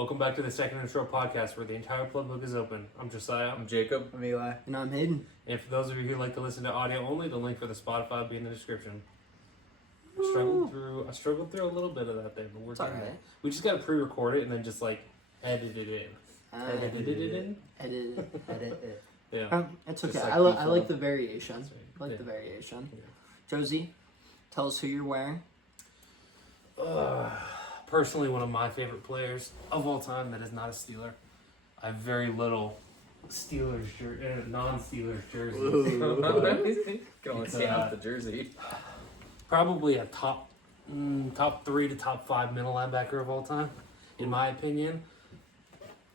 Welcome back to the Second Intro podcast where the entire playbook is open. I'm Josiah. I'm Jacob. I'm Eli. And I'm Hayden. And for those of you who like to listen to audio only, the link for the Spotify will be in the description. I struggled through a little bit of that there, but we're It's getting alright. there. We just got to pre-record it and then just like edit it in. Edit it in? Edit it. Yeah. It's okay. Just like I like default. the variation. That's right. I like Yeah. the variation. Yeah. Josie, tell us who you're wearing. Personally, one of my favorite players of all time that is not a Steeler. I have very little non-Steelers jerseys. Can only It's, see half the jersey. Probably a top 3 to top 5 middle linebacker of all time, in my opinion.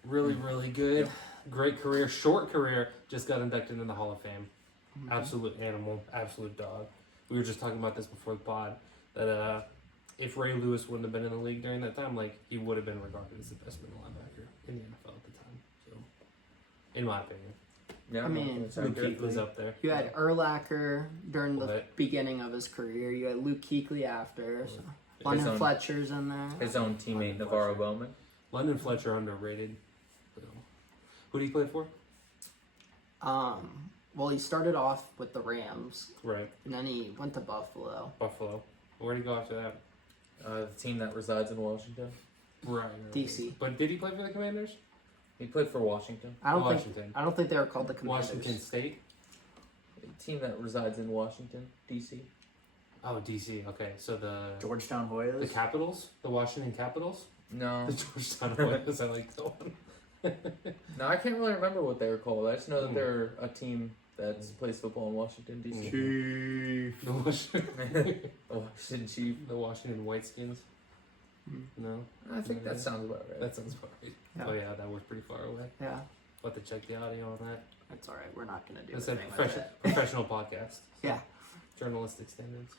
Really good. Great career, short career. Just got inducted into the Hall of Fame. Absolute animal, absolute dog. We were just talking about this before the pod that if Ray Lewis wouldn't have been in the league during that time, like he would have been regarded as the best middle linebacker in the NFL at the time. So, in my opinion, Yeah, I mean, that's Luke accurate. Kuechly's up there. You had Urlacher during the What? beginning of his career. You had Luke Kuechly after. So. His London own- Fletcher's in there. His own teammate, Navarro Bowman. London Fletcher underrated. So, who do you play for? Well, he started off with the Rams, Right, and then he went to Buffalo. Buffalo. Where'd he go after that? The team that resides in Washington. Right. DC. But did he play for the Commanders? He played for Washington. I don't Washington. think they were called the Commanders. Washington State. A team that resides in Washington, D.C. Oh, DC. Okay, so the Georgetown Hoyas. the Capitals, the Washington Capitals, No, the Georgetown Hoyas. I like that one. no, I can't really remember what they were called. I just know that they're a team that plays football in Washington, D.C. Chief. The Washington, Washington Chief. the Washington Whiteskins. No, I think that sounds about right. that sounds about right. Yeah. Oh yeah, that was pretty far away. Yeah, We'll have to check the audio on that. that's all right. We're not gonna do It's a anything with it. professional podcast. Yeah. Journalistic standards.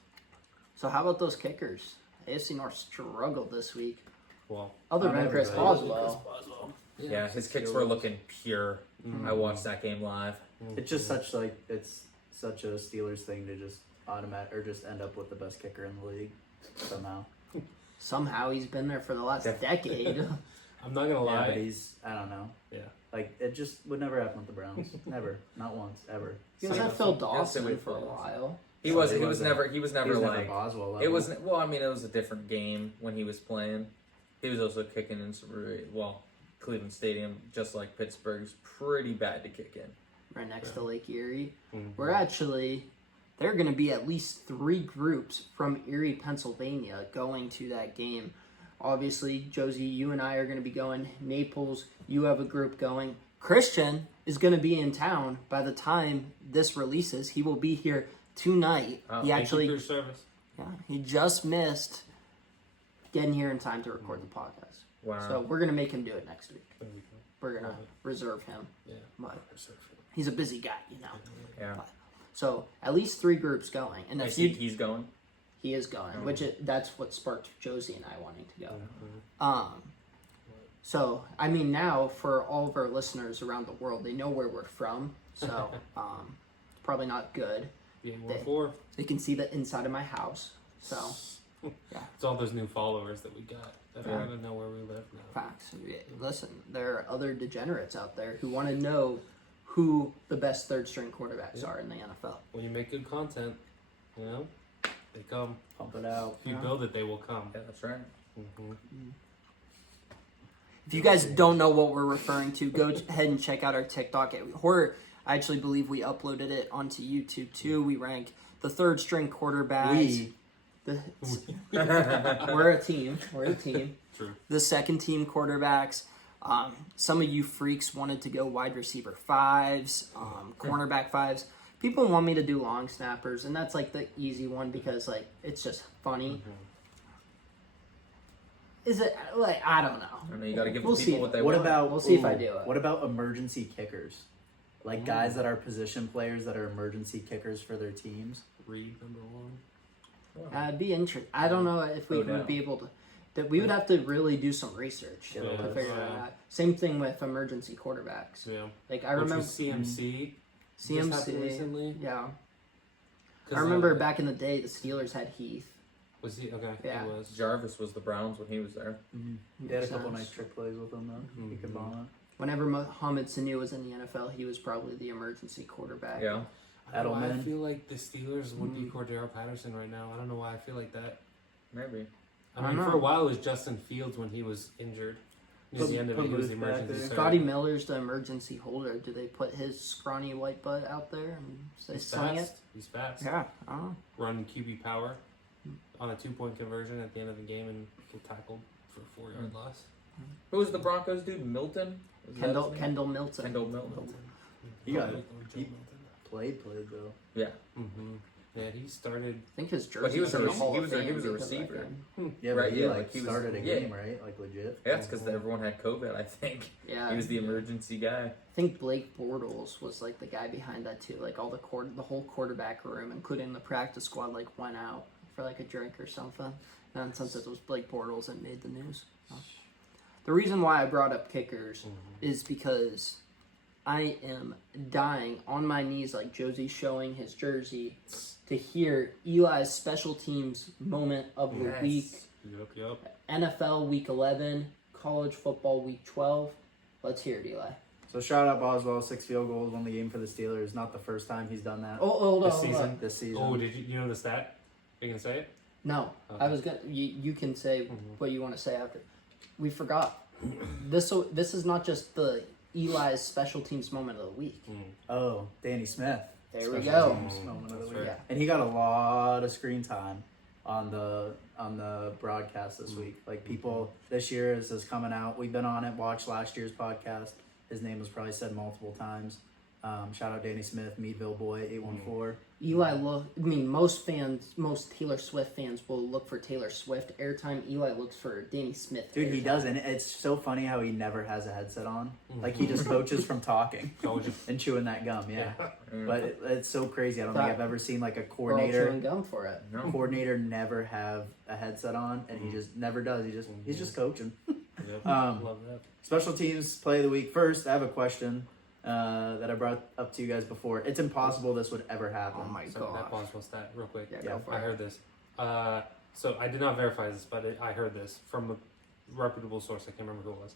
So how about those kickers? AFC North struggled this week. Well, Other than Chris Boswell. Yeah, his kicks were looking pure. I watched that game live. It's just such a Steelers thing to just just end up with the best kicker in the league somehow. Somehow he's been there for the last Def- decade. I'm not gonna Yeah, lie. but I don't know. Yeah. Like it just would never happen with the Browns. Never, not once, ever. He was Same at Phil with- Dawson with for a Phil. while. He So was he never wasn't- he was He never was like Boswell level. it wasn't well, I mean it was a different game when he was playing. He was also kicking in some Cleveland Stadium, just like Pittsburgh's, pretty bad to kick in. Right next to Lake Erie. Mhm. We're actually, there are going to be at least 3 groups from Erie, Pennsylvania going to that game. Obviously, Josie, you and I are going to be going. Naples, you have a group going. Christian is going to be in town by the time this releases. He will be here tonight. Oh, he Thank you actually, for your service. he just missed getting here in time to record the podcast. Wow. So we're going to make him do it next week. There we go. We're going to Love it. reserve him. Yeah. But he's a busy guy, you know. yeah. So at least 3 groups going, and I if see you, he's going. he is going, that's what sparked Josie and I wanting to go. Mhm. So I mean, now for all of our listeners around the world, they know where we're from. So it's probably not good. BA14. They can see the inside of my house. So yeah, It's all those new followers that we got that Yeah. want to know where we live now. facts. Listen, there are other degenerates out there who want to know who the best third string quarterbacks are in the NFL. When you make good content, you know, they come. Pump it out. If you Yeah. build it, they will come. Yeah, that's right. Mm-hmm. If you guys don't know what we're referring to, go ahead and check out our TikTok. I actually believe we uploaded it onto YouTube too. We rank the third string quarterbacks. We're a team. We're a team. True. The second team quarterbacks. Some of you freaks wanted to go wide receiver 5s, cornerback 5s. People want me to do long snappers, and that's like the easy one because like it's just funny. Is it like I don't know. I know you got to give We'll the people see. what they What want. about? We'll see if I do it. What about emergency kickers? Like guys that are position players that are emergency kickers for their teams. Reed number 1. It'd be interesting. I don't know if we No would be able to. That we would have to really do some research Yeah, to that's figure it right. out. Same thing with emergency quarterbacks. Yeah. Like I Which remember was CMC. Just happened CMC. recently. Yeah, 'Cause, I remember back in the day the Steelers had Heath. Was he okay? Yeah. He was. Jarvis was the Browns when he was there. He had a Makes couple sense. nice trick plays with him though. He could ball out. Whenever Mohamed Sanu was in the NFL, he was probably the emergency quarterback. Yeah. I don't know why I Edelman. feel like the Steelers would be Cordero Patterson right now. I don't know why I feel like that. Maybe. I I mean, don't for know. a while it was Justin Fields when he was injured. Near the end of it, Put he was the Luke back emergency. there. surge. Scotty Miller's the emergency holder. Do they put his scrawny white butt out there and say He's sling it? fast. He's fast. Yeah, I don't know. Run QB power on a 2-point conversion at the end of the game and get tackled for a 4-yard loss. Who was the Broncos dude? Milton? Was that Kendall his name? Kendall Milton. Kendall Milton. He got Joe it. Milton. Played though. Yeah. Yeah, he started. I think his jersey. But he was in a the rec- Hall he of was a- he Fame was a because of that receiver. game. Yeah, Right, but he yeah, like like, he was- started a yeah. game, right? Like legit. Yeah, it's because everyone had COVID, I think. Yeah, He was the emergency guy. I think Blake Bortles was like the guy behind that too. Like all the whole quarterback room, including the practice squad, like went out for like a drink or something. And since it was Blake Bortles, it made the news. The reason why I brought up kickers is because I am dying on my knees, like Josie showing his jersey, to hear Eli's special teams moment of the week. Yup. NFL Week 11, college football Week 12. Let's hear it, Eli. So shout out Boswell, 6 field goals, won the game for the Steelers. Not the first time he's done that Oh, hold on. This hold on. season. this season. Oh, did you know the stat? You can say it. No, Okay. I was gonna. You can say what you want to say after. We forgot. This is not just the Eli's special teams moment of the week. Oh, Danny Smith. There we Special go. teams moment of the That's week. right. And he got a lot of screen time on the broadcast this week. Like people this year is coming out. We've been on it. Watched last year's podcast. His name was probably said multiple times. Shout out Danny Smith, Meadville boy, 814. Eli most Taylor Swift fans will look for Taylor Swift airtime. Eli looks for Danny Smith. Dude, he airtime. does, and it's so funny how he never has a headset on. Like he just coaches from talking Told you. and chewing that gum. Yeah, but it's so crazy. I don't think Thought- I've ever seen like a We're all coordinator chewing gum for it. No. coordinator never have a headset on, and he just never does. He's just coaching. Yep. Um, Love that. Special teams play of the week. First, I have a question that I brought up to you guys before. It's impossible this would ever happen. Oh my So god. that Boswell stat, real quick. Yeah, Yeah, go for I it. heard this. So I did not verify this, but I heard this from a reputable source. I can't remember who it was.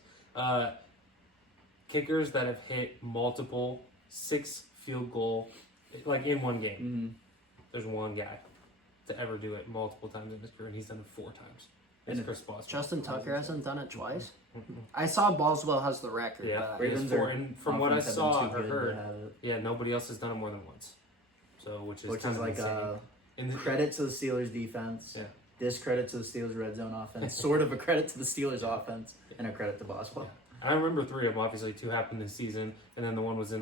Kickers that have hit multiple 6 field goal, like in one game. There's one guy to ever do it multiple times in his career, and he's done it 4 times. It's And Chris Boswell. Justin Tucker hasn't done it twice. I saw Boswell has the record. Yeah, but he has Ravens 4, are and from what I offense have been saw too or good to heard, have it. yeah, nobody else has done it more than once. So, which is Which kind is of like insane. In the credit to the Steelers defense. Yeah. Discredit to the Steelers red zone offense. Sort of a credit to the Steelers offense and a credit to Boswell. I remember 3 of them. Obviously, 2 happened this season, and then the one was in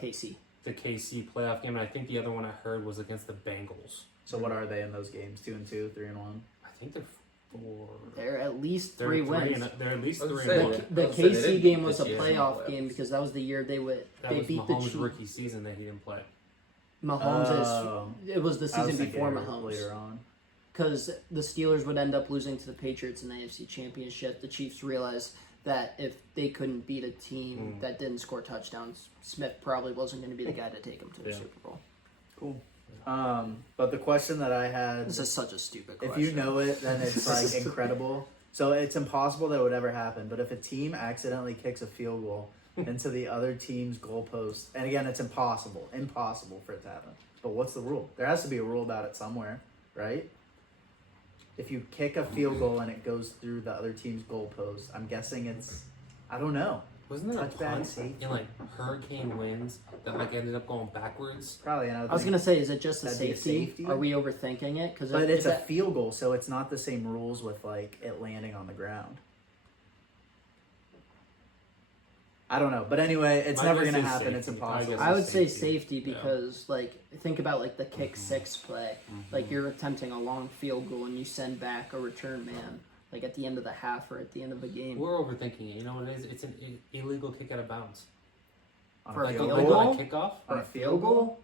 Casey. the KC playoff game, and I think the other one I heard was against the Bengals. So what are they in those games? 2-2, 3-1. I think they're 4. They're at least They're 3 3 wins. and they're at least I was 3 gonna and say, 1. The I'll say they KC didn't game was a this year in the playoff playoffs. game because that was the year they That they was beat the Mahomes' Chiefs. rookie season that he didn't play. Mahomes Oh. it was the I was season thinking before later Mahomes on. because the Steelers would end up losing to the Patriots in the AFC Championship. The Chiefs realized that if they couldn't beat a team that didn't score touchdowns, Smith probably wasn't going to be the guy to take them to the Yeah. Super Bowl. Cool. But the question that I had, This is such a stupid if question. you know it, then it's like incredible. So it's impossible that it would ever happen. But if a team accidentally kicks a field goal into the other team's goalpost, and again, it's impossible for it to happen. But what's the rule? There has to be a rule about it somewhere, right? If you kick a field goal and it goes through the other team's goalpost, I'm guessing it's, I don't know. Wasn't there a Touchdown punt safety. in like hurricane winds that like ended up going backwards? Probably another I was thing. going to say, is it just a That'd be a safety? safety? Are we overthinking it? Because But it's a field goal, so it's not the same rules with like it landing on the ground. I don't know, but anyway, it's My never guess gonna is happen. It's safety. impossible. I would say Safety. safety because, like, think about like the kick 6 play. Like you're attempting a long field goal and you send back a return man, like at the end of the half or at the end of the game. We're overthinking it. You know what it is? It's an illegal kick out of bounds. On For a a Like field a field goal. goal? like kickoff. On a field goal.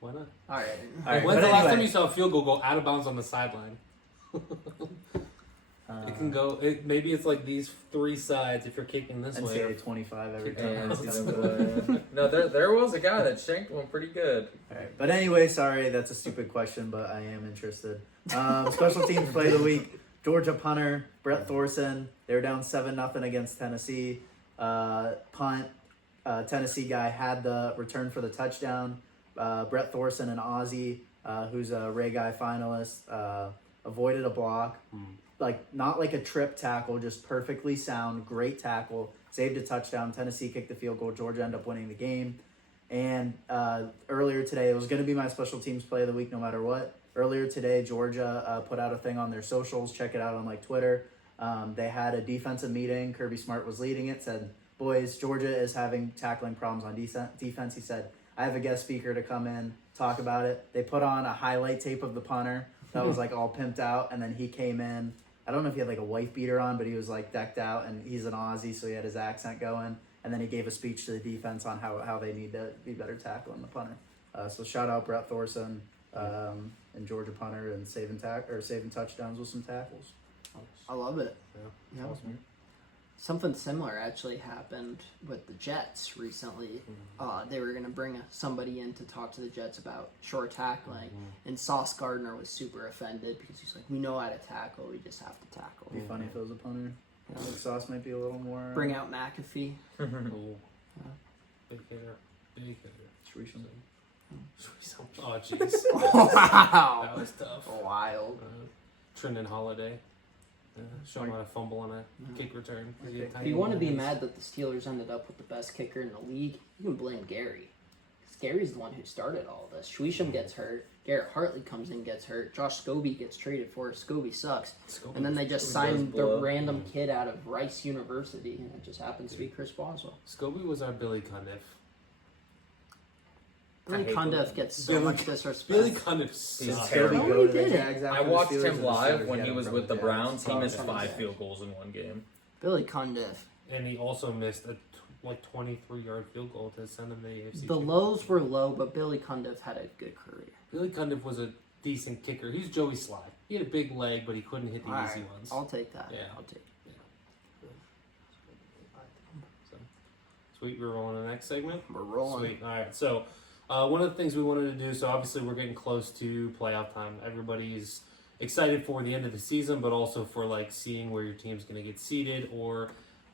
Why not? All right. All right, When's but the last time anyway, you saw a field goal go out of bounds on the sideline? It can go. Maybe it's like these three sides. If you're kicking this way, NCAA 25 every time. And it's it's gonna the go. way. No, there was a guy that shanked one pretty good. Alright, but anyway, sorry, that's a stupid question, but I am interested. Special teams play of the week. Georgia punter, Brett Thorson. They were down 7-0 against Tennessee. Punt. Tennessee guy had the return for the touchdown. Brett Thorson, an Aussie, who's a Ray Guy finalist, avoided a block. Like, not like a trip tackle, just perfectly sound, great tackle. Saved a touchdown. Tennessee kicked the field goal. Georgia ended up winning the game. And earlier today, it was going to be my special teams play of the week no matter what. Earlier today, Georgia put out a thing on their socials. Check it out on like Twitter. They had a defensive meeting. Kirby Smart was leading it. Said, boys, Georgia is having tackling problems on defense. He said, I have a guest speaker to come in, talk about it. They put on a highlight tape of the punter that was like all pimped out. And then he came in. I don't know if he had like a wife beater on, but he was like decked out, and he's an Aussie, so he had his accent going. And then he gave a speech to the defense on how they need to be better tackling the punter. So shout out Brett Thorson and Georgia punter and saving touchdowns with some tackles. I love it. Yeah. Yeah. Awesome. Something similar actually happened with the Jets recently. They were going to bring somebody in to talk to the Jets about short tackling, and Sauce Gardner was super offended because he's like, we know how to tackle, we just have to tackle. It'd be funny if it was a punter. I think Sauce might be a little more. Bring out McAfee. Cool. Big hitter. Big hitter. Shreesham. Oh jeez. Wow. That was tough. Wild. Trendon Holiday. Show him how to fumble on a kick return. If you want to be mad that the Steelers ended up with the best kicker in the league, you can blame Gary. Because Gary's the one who started all this. Shweesham gets hurt. Garrett Hartley comes in, gets hurt. Josh Scobie gets traded for. Scobie sucks. And then they just signed the blow. random kid out of Rice University, and it just happens to be Chris Boswell. Scobie was our Billy Cundiff. Billy hate Cundiff gets so Billy- much disrespect. Billy Cundiff He's sucks. terrible. Go to the did it. Jags after I the watched Steelers, him and the live Steelers when got he him was from with the Jags. Browns. He Oh, missed from 5 Jags. field goals in one game. Billy Cundiff. And he also missed a 23-yard field goal to send them to the AFC. The lows were low, but Billy Cundiff had a good career. Billy Cundiff was a decent kicker. He's Joey Sly. He had a big leg, but he couldn't hit the All easy right, ones. I'll take that. Yeah. I'll take it. So, sweet, we're rolling to the next segment. We're rolling. Sweet. All right. So, one of the things we wanted to do. So obviously, we're getting close to playoff time. Everybody's excited for the end of the season, but also for like seeing where your team's going to get seated, or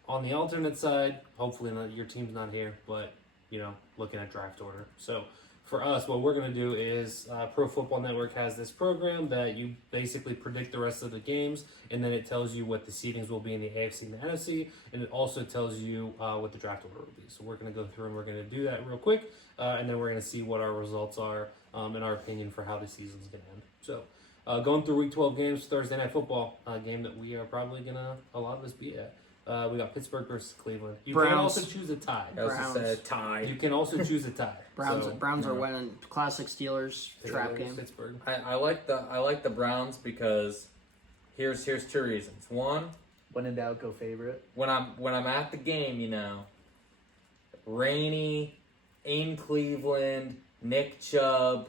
on the alternate side, hopefully not, your team's not here, but you know, looking at draft order. So. For us, what we're going to do is Pro Football Network has this program that you basically predict the rest of the games, and then it tells you what the seedings will be in the AFC and the NFC, and it also tells you what the draft order will be. So we're going to go through and we're going to do that real quick, and then we're going to see what our results are in our opinion for how the season's going to end. So going through Week 12 games, Thursday Night Football, a game that we are probably going to, a lot of us be at. We got Pittsburgh versus Cleveland. You can Browns. also choose a tie. I was just Browns. said tie. You can also choose a tie. Browns So, are winning. Classic Steelers trap game. Pittsburgh. I like the Browns because here's 2 reasons. One, When in doubt, go favorite. when I'm at the game, you know, rainy, in Cleveland, Nick Chubb,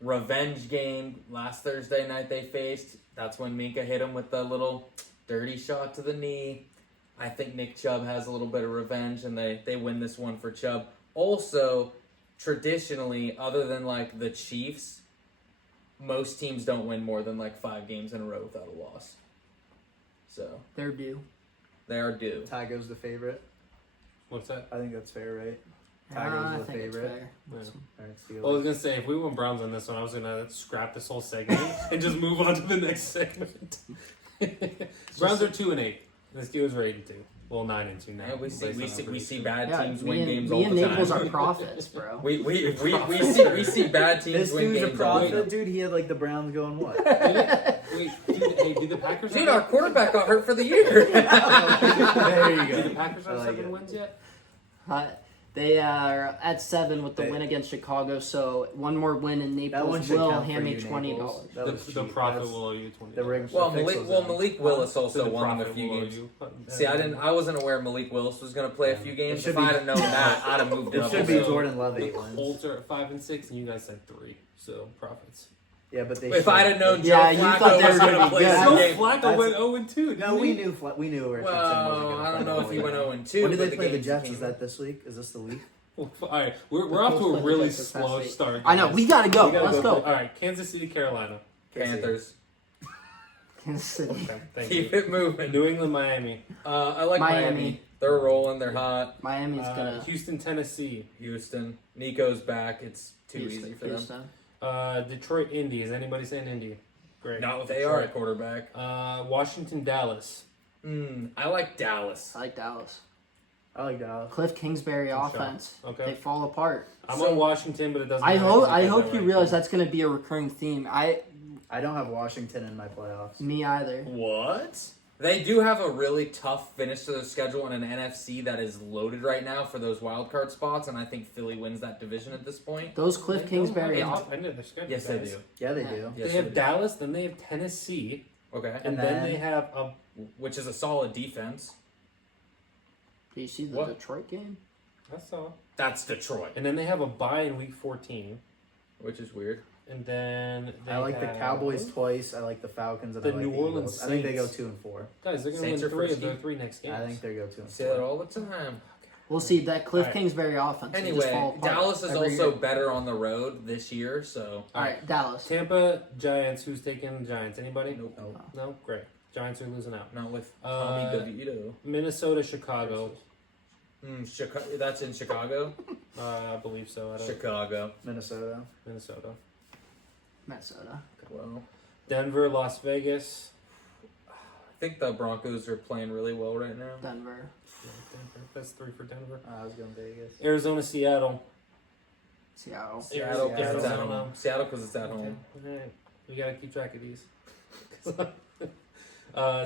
revenge game. Last Thursday night they faced. That's when Minka hit him with the little dirty shot to the knee. I think Nick Chubb has a little bit of revenge, and they win this one for Chubb. Also, traditionally, other than like the Chiefs, most teams don't win more than like 5 games in a row without a loss. So They're due. they are due. Ty goes the favorite. What's that? I think that's fair, right? Tigers I the think it's favorite. fair. Yeah. All right, Steelers. Well, I was gonna say if we went Browns on this one, I was gonna scrap this whole segment and just move on to the next segment. Browns are 2-8. The Steelers are 8-2. Well, 9-2 now. Yeah, we see based on bad Yeah, teams me win and, games me all and the Naples time. are prophets, bro. We see bad teams This win dude's a games all the prophet, time. dude. He had like the Browns going what? Wait, do the Packers? Dude, have our quarterback got hurt for the year. There you Do the go. Packers have I like 7 it. wins yet? They are at 7 with the They- win against Chicago, so one more win in That one Naples should will count hand for me you, $20. Naples. That was The cheap. profit That's- will owe you $20. the ring- Well, Fix Malik, those well, out. Malik Willis also the won him a profit few will owe games. you. See, I wasn't aware Malik Willis was going to play a few games. should If be- I'd have known that, I'd have moved it It up. should be also. Jordan Love The 8 wins. Colts are at 5-6, and you guys said 3. So profits. Yeah, but they. If I'd have known Joe Yeah, you Flacco thought they was were going gonna to be play good. the Joe game. Flacco That's- went 0-2. No, we knew Richardson wasn't Well, going to I don't know if he went 0-2. When did but they play the games Jets? he Is came that this week? Is this the week? All right, we're off to a really slow Week. start. I know. guys. We gotta go. We gotta Let's go. All right, Kansas City, Carolina. Panthers. Kansas City. Okay, thank Keep you. it moving. New England, Miami. I like Miami. Miami. They're rolling. They're hot. Miami's gonna. Houston, Tennessee. Houston. Nico's back. It's too Houston, easy for them. Houston. Detroit, Indy. Is anybody saying Indy? Great. Not with Detroit. they are at quarterback. Washington, Dallas. I like Dallas. I like Dallas. I like Dallas. Cliff Kingsbury Good shot. offense. Okay. They fall apart. I'm So- on Washington, but it doesn't. I matter hope. 'cause I got hope my you right realize team. that's gonna be a recurring theme. I don't have Washington in my playoffs. Me either. What? They do have a really tough finish to their schedule and an NFC that is loaded right now for those wild card spots, and I think Philly wins that division at this point. Those Cliff They Kingsbury. don't have off- the top end of their schedule, Yes, they guys. do. Yeah, they Yeah. do. Yes, They have do. Dallas, then they have Tennessee, Okay. and then they have a. Which is a solid defense. Do you see the What? Detroit game? That's all. That's Detroit, And then they have a bye in week 14, which is weird. and then they I like the have- Cowboys twice. I like the Falcons and The I like New the Orleans Eagles. I think they go Saints. 2-4. Guys, they're gonna Saints win are 3 of frisky. their 3 next games. I think they go 2-4. Say that all the time. We'll see that Cliff Alright. Kingsbury offense. They just fall Anyway, apart Dallas is every also year. better on the road this year, so All right, Dallas. Tampa Giants. Who's taking the Giants? Anybody? nope, No. Great. Giants are losing out. not with Tommy DeVito. Minnesota, Chicago. Chicago. That's in Chicago. I believe so. I don't. Chicago. Minnesota. Minnesota. Minnesota. Well, Denver, Las Vegas. I think the Broncos are playing really well right now. Denver. Yeah, Denver. That's 3 for Denver. I was going Vegas. Arizona, Seattle. Seattle. Seattle because it's at Arizona. home. Seattle because it's at home. Alright, we gotta keep track of these.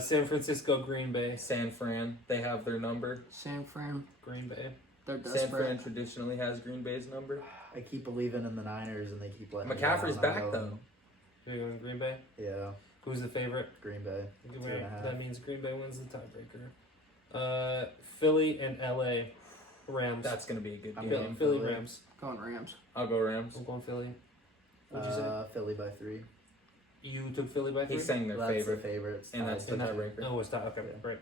San Francisco, Green Bay. San Fran, they have their number. San Fran. Green Bay. They're San Fran desperate. traditionally has Green Bay's number. I keep believing in the Niners and they keep letting me McCaffrey's down. back I'm though. going- You're going Green Bay? Yeah, Who's the favorite? Green Bay. 2.5. That means Green Bay wins the tiebreaker. Philly and LA. Rams. That's gonna be a good I'm game. going Philly, Philly. Rams. Going Rams. I'll go Rams. I'm going Philly. What'd you say? Philly by 3. You took Philly by 3? He's saying their That's favorite. the favorites. And that's the And that- tiebreaker. Oh, it's not. Okay, Yeah. great.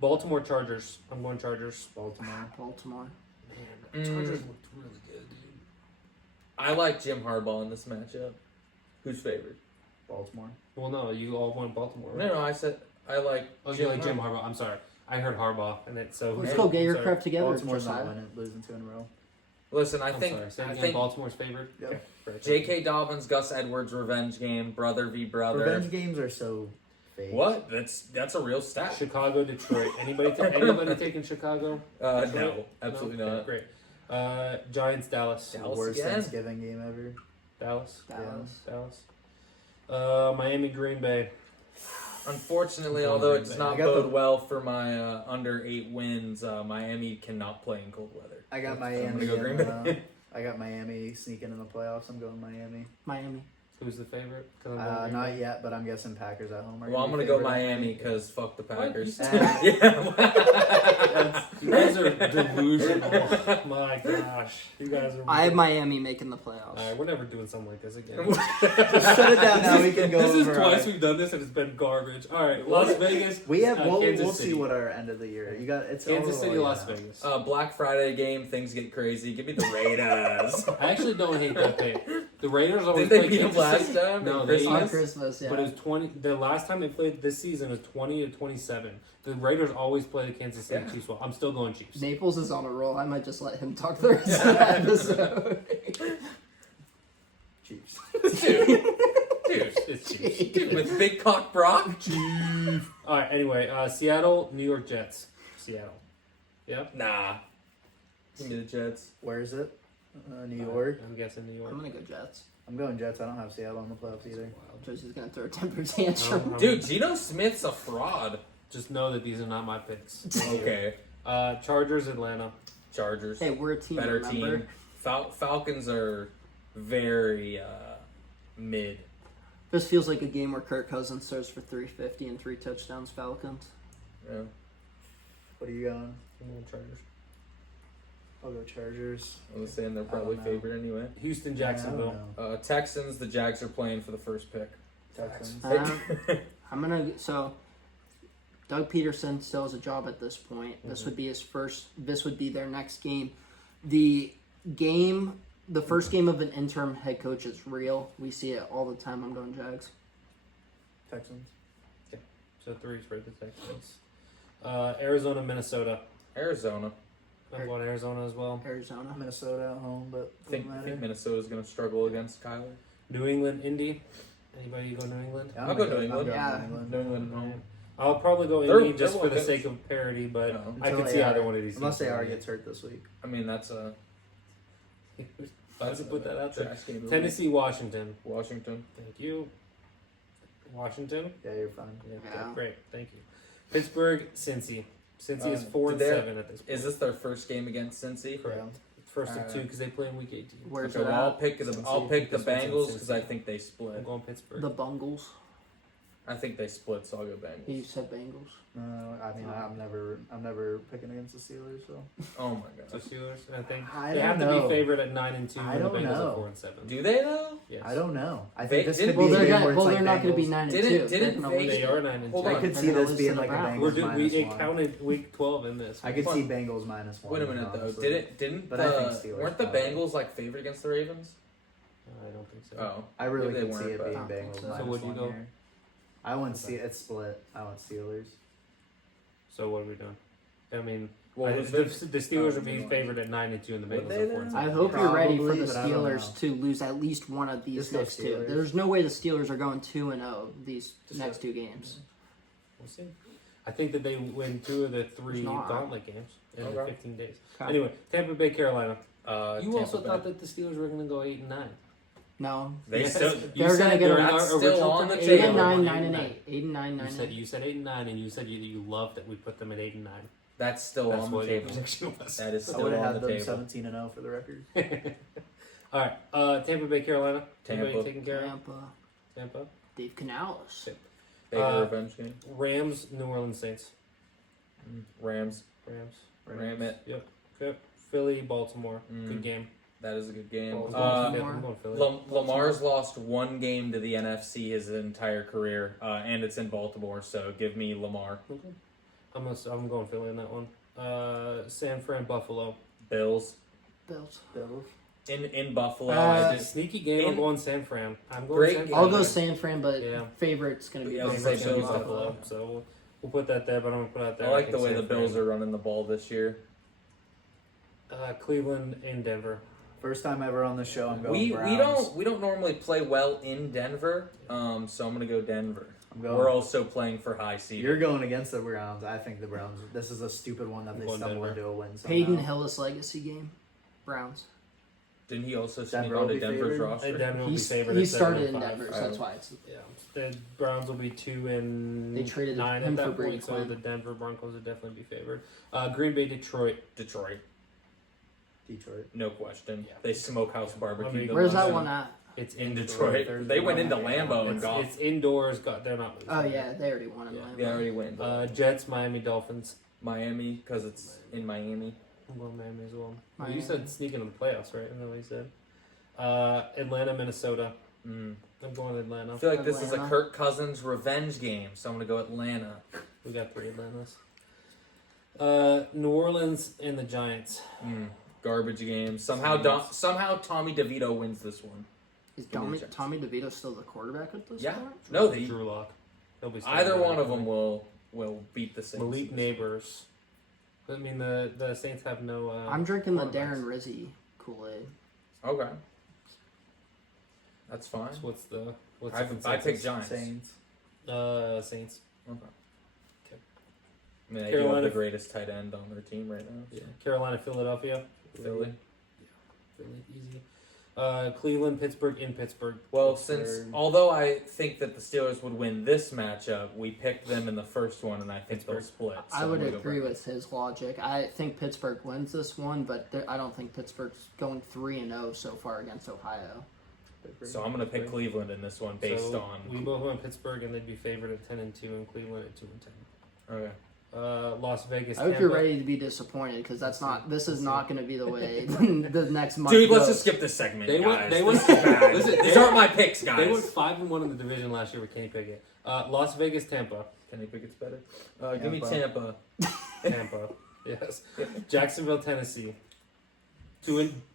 Baltimore Chargers. I'm going Chargers. Baltimore. Baltimore. Man, Chargers looked really good, dude. I like Jim Harbaugh in this matchup. Who's favorite? Baltimore. Well, no, you all went Baltimore. Right? No, I said I like. Oh, you like Jim Harbaugh. I'm sorry. I heard Harbaugh, and it so. Let's Hey, go get your sorry. crap together, Baltimore's not Josiah. winning, losing 2 in a row. Listen, I I'm think sorry. Say it I again. think Baltimore's favored. Yep. Okay, great. J.K. Dobbins, Gus Edwards revenge game, brother v brother. Revenge games are so fake. What? That's a real stat. Chicago, Detroit. Anybody taking Chicago? No, Detroit? absolutely No? not. Okay, great. Giants, Dallas. The Dallas worst again? Thanksgiving game ever. Dallas. Dallas. Dallas. Miami, Green Bay. Unfortunately, I'm going although it Green does Bay. not I got bode the- well for my under 8 wins, Miami cannot play in cold weather. I got I'm Miami. gonna go Green Bay. I got Miami sneaking in the playoffs. I'm going Miami. Miami. Who's the favorite? 'Cause I'm going Green Not Bay. yet, but I'm guessing Packers at home. are Well, I'm be gonna go favored. Miami because fuck the Packers. You yeah. You guys are delusional. My gosh. You guys are. I have Miami making the playoffs. Alright, we're never doing something like this again. Just shut it down now. We can go This is over twice our- we've done this and it's been garbage. Alright, Las Vegas. We have. We'll Kansas see City. what our end of the year. You got it's Kansas all City, right Las now. Vegas. Black Friday game, things get crazy. Give me the Raiders. I actually don't hate that pick. The Raiders always Didn't they play beat them Kansas last City. time? No, on they- On Christmas? Christmas, yeah. But it was 20. The last time they played this season was 20-27. The Raiders always play the Kansas City Yeah. Chiefs well. I'm still going Chiefs. Naples is on a roll. I might just let him talk the rest of the episode. Chiefs. Dude, It's Chiefs. dude, with big cock Brock. All right. Anyway, Seattle, New York Jets. Seattle. Yep. Nah. Give me the Jets. Where is it? New York. I'm guessing New York. I'm gonna go Jets. I'm going Jets. I don't have Seattle in the playoffs either. Josie's gonna throw a temper tantrum. Dude, Geno Smith's a fraud. Just know that these are not my picks. Okay. Chargers, Atlanta. Chargers. Hey, we're a team. Better remember? team. Falcons are very mid. This feels like a game where Kirk Cousins throws for 350 and 3 touchdowns. Falcons. Yeah. What are you going? I'm going Chargers. I'll go Chargers. I was saying they're I probably don't know. favorite anyway. Houston, Yeah, I don't Jacksonville. know. Texans, the Jags are playing for the first pick. Texans. I'm gonna so. Doug Peterson still has a job at this point. This would be his first. This would be their next game. The first game of an interim head coach is real. We see it all the time. I'm going Jags. Texans. So 3 for the Texans. Arizona, Minnesota. Arizona. I'm going Arizona as well. Arizona. Minnesota at home, but I think doesn't matter. Minnesota's going to struggle against Kyler. New England, Indy. Anybody go New England? Yeah, I'll go I'm New going England. Yeah. New England. New England home. I'll probably go They're- Indy just they're for the well sake of parity, but No. I Until could see AR either one of these. Unless teams AR winning. gets hurt this week. I mean, that's a Why would you put that out there? trash game. Tennessee, Washington. Washington. Thank you. Washington. Yeah, you're fine. Yeah. Great. Thank you. Pittsburgh, Cincy. Cincy is 4 and did they- 7 at this point. Is this their first game against Cincy? Correct. Yeah. First of Alright. 2 because they play in week 18. Where's Okay, it well, I'll at? pick the Cincy. This one's in Bengals because I Cincy. think they I'm split. going Pittsburgh. The Bungles. I think they split, so I'll go Bengals. You said Bengals. No, I mean I'm never picking against the Steelers. So Oh my So god. Steelers, I think I they don't have to know. be favored at 9 and 2, I and the don't Bengals know. are 4 and 7. Do they though? Yes. I don't know. I They- think this did- could Well, be a they're game not, where it's well, like they're not going to be Bengals. 9 and Didn't- 2. didn't They're gonna they- lose. They are 9 and 2. Hold I on. could They're see gonna this lose being to the like a Browns. We're Bengals we minus one. counted week 12 in this. I could Fun. see Bengals minus one. Wait a minute though. honestly. Didn't But I think the Steelers weren't the probably. Bengals like favored against the Ravens? I don't think so. Oh, I really Maybe they could see weren't, it but- being I don't think Bengals so. minus So what'd you one go? here. I wouldn't see it's split. I want Steelers. So what are we doing? I mean, well, the was there- Steelers Oh, are being no. favored at 9 and 2, and the Would Bengals they are 4 and then? I 7. hope you're ready for Probably, the but I don't Steelers to lose at least one of these Just go next two. Steelers. There's no way the Steelers are going 2-0 these Just next go- 2 games. We'll see. I think that they win 2 of the 3 It's not. gauntlet games in Okay. 15 days. Okay. Anyway, Tampa Bay, Carolina. You Tampa also Bay. thought that the Steelers were going to go 8 and 9. No, They Yes. still. You They're said gonna get during a- our That's still original on the time- 8 table. and 9, Eight 9 and and nine. 8, 8 and 9, 9 You and said 8. you said 8 and 9, and you said you love that we put them at 8 and 9. That's still That's on the what your table. prediction was. That is I still would have on had the them table. 17-0 for the record. All right, Tampa Bay, Carolina. Anybody Tampa. taking care of Tampa, Tampa? Dave Canales. Favorite revenge game. Rams, New Orleans Saints. Rams. Rams. Ram it. Yep. Okay. Philly, Baltimore. Mm. Good game. That is a good game. Baltimore. I'm going Philly. Lamar's lost one game to the NFC his entire career, and it's in Baltimore. So give me Lamar. Okay. I'm going Philly in that one. San Fran, Buffalo. Bills Bills. Bills. in Buffalo. Uh, I just Sneaky game. I'm in- going San Fran. I'm going Great San game. Fran. I'll go San Fran, but Yeah. favorite's going to be Yeah, I was Favorite's gonna gonna say be Bills. Buffalo. So we'll put that there, but I'm gonna put out there. I like think the way San the Bills Fran. are running the ball this year. Cleveland and Denver. First time ever on the show. I'm going We Browns. we don't normally play well in Denver, so I'm gonna go Denver. I'm going. We're also playing for high seed. You're going against the Browns. I think the Browns. This is a stupid one that they Going stumble Denver. into a win. Somehow. Peyton Hillis legacy game. Browns. Didn't he also sneak Denver will onto be Denver's favored? roster? Denver will be He's, favored. he at 7 started and in 5. Denver, so that's why it's. Yeah, the Browns will be 2 and They traded 9 him at for that Brady point, so Quinn. the Denver Broncos would definitely be favored. Green Bay, Detroit. Detroit, Detroit. no question. Yeah. They smokehouse barbecue. Where's Where's them that last one at? It's in in Detroit. Thursday They went night. into Lambeau and It's, got. it's indoors. They're not losing. Oh yeah, they already won in Yeah. Lambeau. They already went. Jets, Miami Dolphins. Miami because it's in Miami. I'm going Miami as well. Miami. You said sneaking in the playoffs, right? Isn't that what you said? Atlanta, Minnesota. Mm. I'm going Atlanta. I feel like this is a Atlanta. Kirk Cousins revenge game, so I'm gonna go Atlanta. We got 3 Atlantas. New Orleans and the Giants. Garbage game. Somehow Tommy DeVito wins this one. Is Give me the Tommy Giants. DeVito still the quarterback at this Yeah. point? No, Drew Lock. either one of them will beat the Saints. Malik Neighbors. I mean, the Saints have no. I'm drinking the quarterbacks. Darren Rizzi Kool-Aid. Okay, that's fine. So what's the I consensus? pick Giants. Saints. Saints. Okay. Okay. I mean, they do have Carolina- the greatest tight end on their team right now. Yeah. Carolina, Philadelphia. Philly. Philly, easy. Cleveland, Pittsburgh in Pittsburgh. Well, Pittsburgh. since although I think that the Steelers would win this matchup, we picked them in the first one, and I think they'll split. So I would I'm gonna go agree Browns. with his logic. I think Pittsburgh wins this one, but I don't think Pittsburgh's going 3-0 so far against Ohio. So I'm gonna pick Cleveland in this one based So on. we both went Pittsburgh, and they'd be favored at 10 and 2, and Cleveland at 2 and 10. Okay. Las Vegas. I hope Tampa. you're ready to be disappointed because this is not going to be the way the next month. Dude, let's goes. just skip this segment, They guys. went. This is bad. Listen, These they- aren't my picks, guys. They went 5-1 in the division last year with Kenny Pickett. Las Vegas, Tampa. Kenny Pickett's better. Give me Tampa. Tampa. Tampa. Yes. Jacksonville, Tennessee.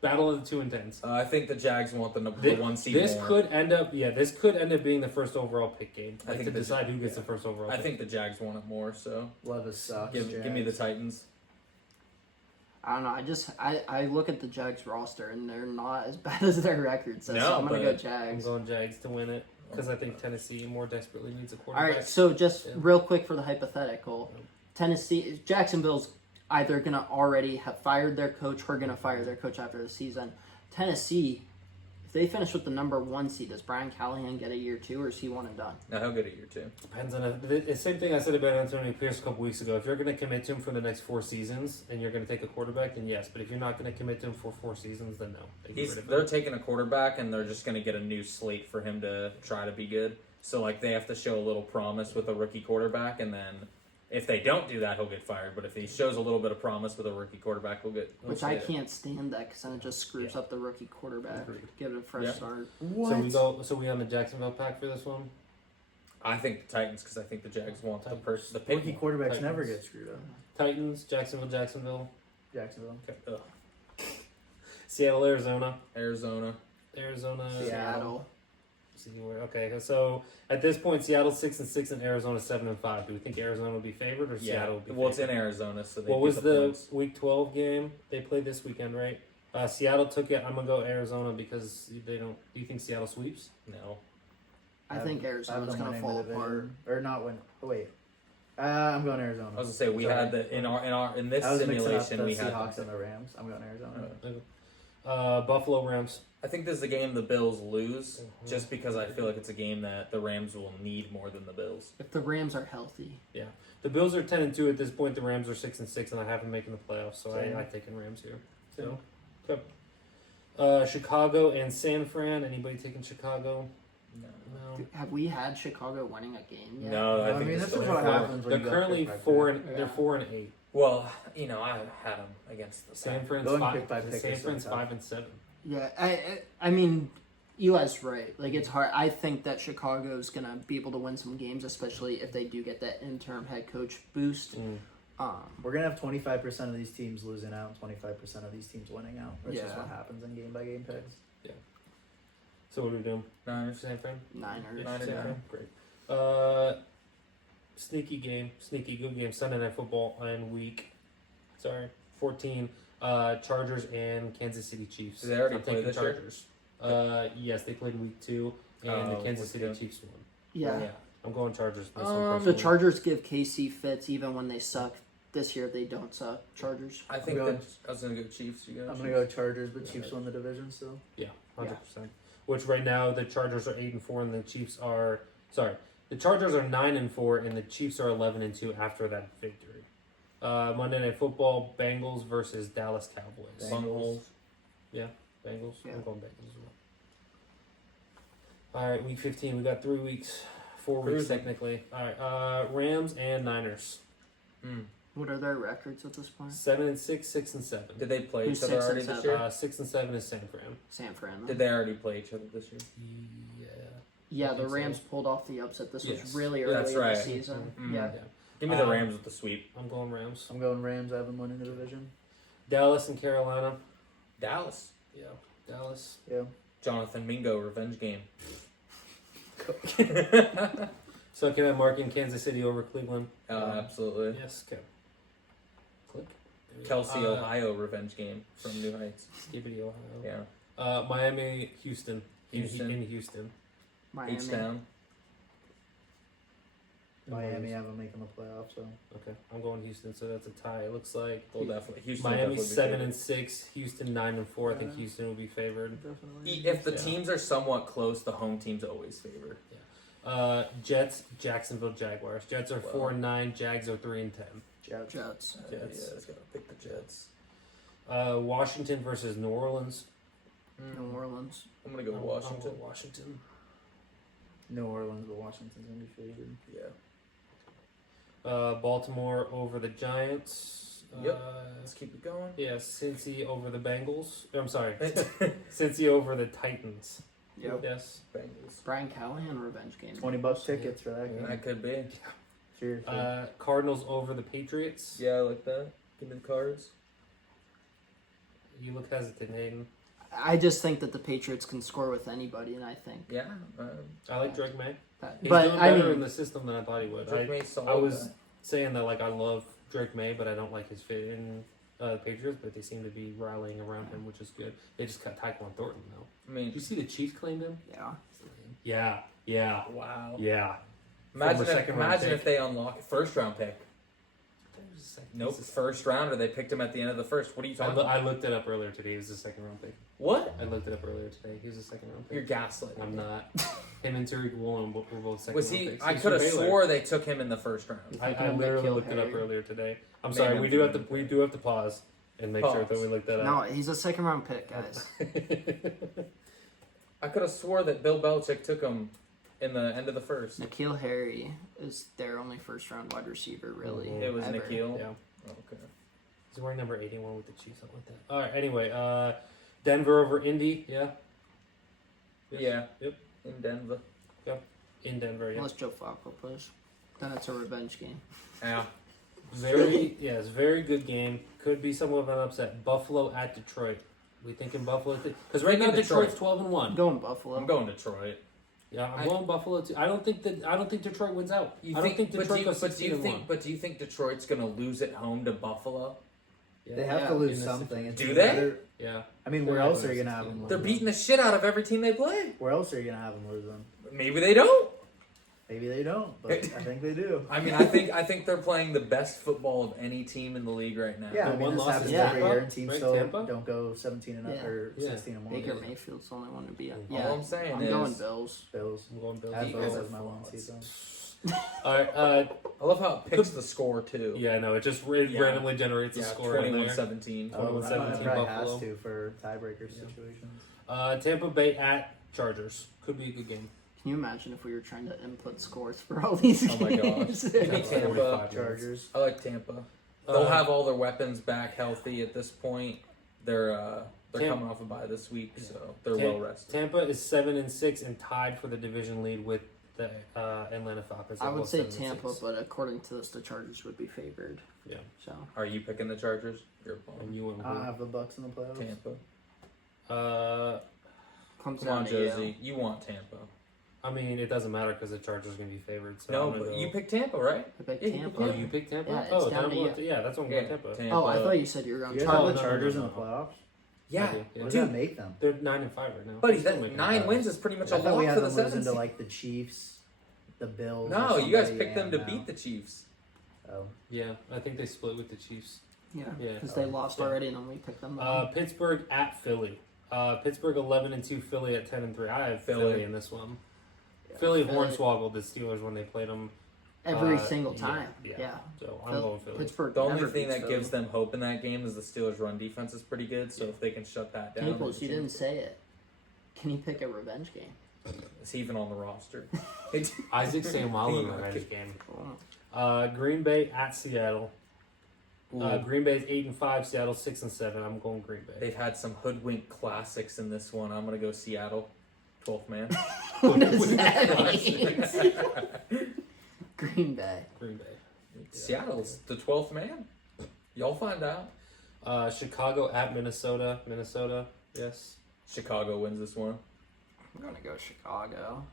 Battle of the 2 and 10s. I think the Jags want the Thi- one seed This more. could end up being the first overall pick game. I Like think to decide who gets the first overall. I pick. think the Jags want it more, so Levis sucks. give me the Titans. I don't know. I look at the Jags roster and they're not as bad as their record says. No, so I'm gonna go but I'm Jags. going Jags to win it because I think Tennessee more desperately needs a All quarterback. right. So just Yeah. real quick for the hypothetical, Jacksonville's either gonna already have fired their coach or gonna fire their coach after the season. Tennessee, if they finish with the number 1 seed, does Brian Callahan get a year 2 or is he one and done? Now he'll get a year too. Depends on the same thing I said about Antonio Pierce a couple weeks ago. If you're going to commit to him for the next 4 seasons and you're going to take a quarterback, then yes. But if you're not going to commit to him for 4 seasons, then no. They get rid of They're him. taking a quarterback and they're just going to get a new slate for him to try to be good. So like they have to show a little promise with a rookie quarterback, and then if they don't do that, he'll get fired. But if he shows a little bit of promise with a rookie quarterback, he'll Which I stay. can't stand that because then it just screws up the rookie quarterback. Agreed. Give it a fresh Yeah. start. What? So we on the Jacksonville pack for this one. I think the Titans because I think the Jags want the pick. Rookie quarterbacks Titans. never get screwed up. Titans, Jacksonville, Jacksonville. Ugh. Seattle, Arizona, Arizona. Seattle. See where? Okay, so at this point, Seattle's 6-6 and Arizona 7-5. Do we think Arizona will be favored or Yeah. Seattle will be Well, it's favored? in Arizona, so they What get was the points. Week 12 game they played this weekend, right? Seattle took it. I'm gonna go Arizona because they don't. Do you think Seattle sweeps? No. I think have Arizona's them gonna winning fall the division. apart. Or not win. Oh, wait. I'm going Arizona. I was gonna say we Sorry. had the in this I was mixing up simulation the we had. Seahawks and the Rams. I'm going Arizona. Buffalo Rams. I think this is a game the Bills lose, Mhm. just because I feel like it's a game that the Rams will need more than the Bills. If the Rams are healthy, The Bills are 10-2 at this point. The Rams are 6-6, and I have them making the playoffs. So Same. I taking Rams here. Same. So, okay. Chicago and San Fran. Anybody taking Chicago? No. No. have we had Chicago winning a game yet? No, I I think mean, this this is is what what happens when They're you go currently pick by pick. 4 and Yeah. they're 4-8. Well, I had them against the San Fran's Going 5. pick by pick San is so Fran's tough. 5-7. Yeah, I mean, Eli's right. Like it's hard. I think that Chicago's gonna be able to win some games, especially if they do get that interim head coach boost. We're going to have 25% of these teams losing out and 25% of these teams winning out. Which is Yeah. what happens in game-by-game picks. So what are we doing? Niners. San Fran. Niners. Niners. San Yeah. Fran? Great. Sneaky good game. Sunday Night Football on week 14. Chargers and Kansas City Chiefs. Did they already I'm play taking this year? Chargers. Yes, they played in week 2, and the Oh, Kansas week City 2. Chiefs won. Yeah. I'm going Chargers. This one The personally. Chargers give KC fits even when they suck. This year they don't suck. Chargers. I think I'm that going- I was gonna go Chiefs. You go. I'm going to go Chargers, but Chiefs won the division still. Yeah, 100%. Which right now the Chargers are 8-4, and the Chiefs are the Chargers are 9-4, and the Chiefs are 11-2 after that victory. Monday Night Football: Bengals versus Dallas Cowboys. Bengals. Bengals. Yeah. I'm going Bengals as well. All right, week 15. We got 3 weeks, 4 weeks Cruising. technically. All right, Rams and Niners. Hmm. What are their records at this point? 7-6, 6-7. Did they play Who's each other 6 and already this 7? year? 6-7 is San Fran. San Fran. Did they already play each other this year? Yeah. Yeah, I the think so. Rams pulled off the upset. This Yes. was really early That's in right. the season. Mhm. Yeah. Give me the Rams with the sweep. I'm going Rams. I'm going Rams. I have them winning the division. Dallas and Carolina. Dallas. Yeah, Dallas. Yeah. Jonathan Mingo revenge game. So can I mark in Kansas City over Cleveland? Absolutely. Yes. Okay. Click. There we go. Kelsey, Ohio revenge game from New Heights. Skibbity, Ohio. Yeah. Miami, Houston. Houston. In Houston. Miami. H town. Miami have them making the playoffs, so. Okay, I'm going Houston. So that's a tie. It looks like Well, definitely. Houston. will Miami's definitely be 7-6, Houston 9-4. I think Yeah. Houston will be favored. Definitely. If the Yeah. teams are somewhat close, the home team's always favored. Jets, Jacksonville Jaguars. Jets are Wow. 4-9. Jags are 3-10. Jets. Jets. Jets. Yeah, it's gotta pick the Jets. Washington versus New Orleans. New Orleans. I'm gonna go I'll Washington. go Washington. New Orleans, but Washington's going to be favored. Yeah. Baltimore over the Giants. Yep. Let's keep it going. Yeah, Cincy over the Bengals. I'm sorry, Cincy over the Titans. Yep. Yes. Bengals. Brian Callahan revenge game. $20 tickets for that game. That could be. Seriously. Cardinals over the Patriots. Yeah, I like that. Give me the cards. You look hesitant, Hayden. I just think that the Patriots can score with anybody, and I think Yeah. I like Drake May. that. He's But doing I better in mean, the system than I thought he would. Drake May's solid. I was saying that like I love Drake May, but I don't like his fit in the Patriots. But they seem to be rallying around him, which is good. They just cut Tyquan Thornton though. I mean, Did you see the Chiefs claimed him? yeah. Yeah. wow. Yeah. Imagine, Former second-round imagine pick. if they unlock first round pick. Nope, first rounder. They picked him at the end of the first. What are you talking about? I looked it up earlier today. He was a second round pick. What? I looked it up earlier today. He was a second round pick. You're gaslighting. I'm not. Him and Tariq Woolen were both second Was round he? picks. I He's could have from Baylor. swore they took him in the first round. I literally looked it up earlier today. I'm Maybe sorry. I'm We do have to thinking we do have to pause and make sure that we look that No, up. he's a second round pick, guys. I could have swore that Bill Belichick took him in the end of the first. Nikhil Harry is their only first round wide receiver, really. Mhm. It was ever. Nikhil. Yeah. Okay. He's wearing number 81 with the Chiefs, something like that. All right. Anyway, Denver over Indy. Yeah. Yes. Yeah. Yep. In Denver. In Denver. Yeah. Unless Joe Flacco plays. Then it's a revenge game. Yeah. It's very good game. Could be somewhat of an upset. Buffalo at Detroit. We thinking Buffalo because right now Thinking Detroit. Detroit's 12-1. I'm going Buffalo. I'm going Detroit. Yeah, I'm going Buffalo too. I don't think Detroit wins out. You I don't think Detroit goes but do you 16-1. think? But do you think Detroit's gonna lose at home to Buffalo? Yeah. they have Yeah, to lose in this something. It's Do they? either- Yeah. I mean, where They're not else are you gonna gonna have them? 16-1. They're lose? beating the shit out of every team they play. Where else are you gonna have them lose them? Maybe they don't. Maybe they don't, but I think they do. I mean, I think they're playing the best football of any team in the league right now. Yeah, I The mean, one this loss happens is every Tampa, year, and teams right? still Tampa? don't go 17 and up Yeah. or Yeah. 16 and 1. Baker Mayfield's the only one to be. All Yeah, I'm saying I'm is- going Bills. Bills. I'm going Bills. I have You Bills guys as my are one frauds. season. All right. I love how it picks the score too. Yeah, no, it just Yeah. randomly generates a Yeah, score in there. 21-17. Oh, it 17 probably Buffalo. has to for tiebreaker Yeah. situations. Tampa Bay at Chargers could be a good game. Can you imagine if we were trying to input scores for all these Oh my games? gosh. Give me That's Tampa. 45 Chargers. I like Tampa. They'll have all their weapons back healthy at this point. They're coming off a bye this week, so they're well rested. Tampa is 7-6 and tied for the division lead with the Atlanta Falcons. I They're would both say 7-6. Tampa, but according to this, the Chargers would be favored. Yeah. So Are you picking the Chargers? You're a And bum. you went I have the Bucks in the playoffs. Tampa. comes Come on, down to Josie. You want Tampa. I mean, it doesn't matter because the Chargers are going to be favored. So No, I'm gonna but go- you picked Tampa, right? I picked Yeah, you Tampa. Oh, picked you picked Tampa? Yeah, it's oh, down then to I'm you. going that's what I'm Yeah, going Tampa. Tampa. Oh, I thought you said you were going You guys Chargers. have no, the Chargers no, in the no. playoffs? Yeah. I do, yeah. What does Dude. that make them? They're 9-5 right now. Buddy, They're still that making 9 playoffs. wins is pretty much I a thought we lock had for them the losing to 7th. like the Chiefs, the Bills. No, or you guys somebody, picked them to and beat the Chiefs. Oh. Yeah, I think they split with the Chiefs. Yeah, Yeah. because they lost Yeah. already, and then we picked them. Pittsburgh at Philly. Pittsburgh 11-2, Philly at 10-3. I have Philly. Philly in this one. Philly hornswoggled the Steelers when they played them. every uh, single yeah, time. yeah. Yeah. So I'm Phil- going Philly. Pittsburgh. The only never thing beats that gives Philly. them hope in that game is the Steelers' run defense is pretty good. So if they can shut that down, Naples, then you didn't say it. Can you pick a revenge game? it's even on the roster. Isaac Samuel in the Okay. revenge game. Oh. Green Bay at Seattle. Ooh, Green Bay's 8-5, Seattle 6-7. I'm going Green Bay. they've had some hoodwink classics in this one. I'm gonna go Seattle, 12th man. What does that mean? Green Bay. Green Bay. Seattle's the 12th man. Y'all find out. Chicago at Minnesota. Minnesota, yes. Chicago wins this one. I'm gonna go Chicago.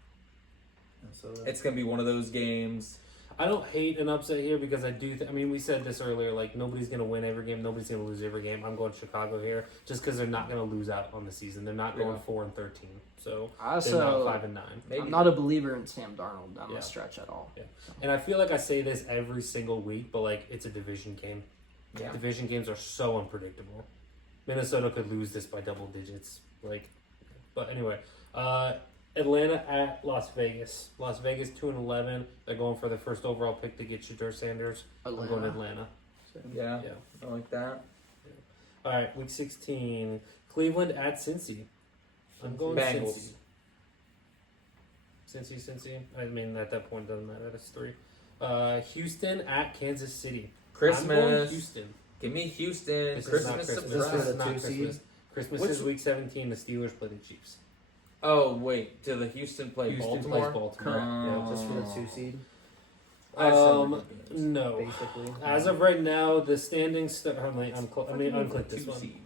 So It's gonna be one of those games. I don't hate an upset here because I do. I mean, we said this earlier. Like nobody's gonna win every game. Nobody's gonna lose every game. I'm going Chicago here just because they're not gonna lose out on the season. They're not going Yeah. 4-13. So I they're not also, 5-9. Maybe. I'm not a believer in Sam Darnold down Yeah. the stretch at all. And I feel like I say this every single week, but like it's a division game. Yeah. Division games are so unpredictable. Minnesota could lose this by double digits. Like, but anyway, Atlanta at Las Vegas. Las Vegas 2-11. They're going for the first overall pick to get Shedeur Sanders. I'm going Atlanta. Yeah, Yeah. I like that. All right, week 16. Cleveland at Cincy. I'm going Bengals. Cincy. Cincy. I mean, at that point, it doesn't matter. It's 3. Houston at Kansas City. I'm going Christmas. Houston. Give me Houston. This is not Christmas Christmas. surprise. This is the not 2 seed? Christmas. Christmas Which- is week 17. The Steelers play the Chiefs. Oh wait, do the Houston play Houston Baltimore? plays Baltimore. Oh. Just for the 2 seed, I just never Um, did games. no. basically. As of right now, the standings. Unclick this Two one. seed.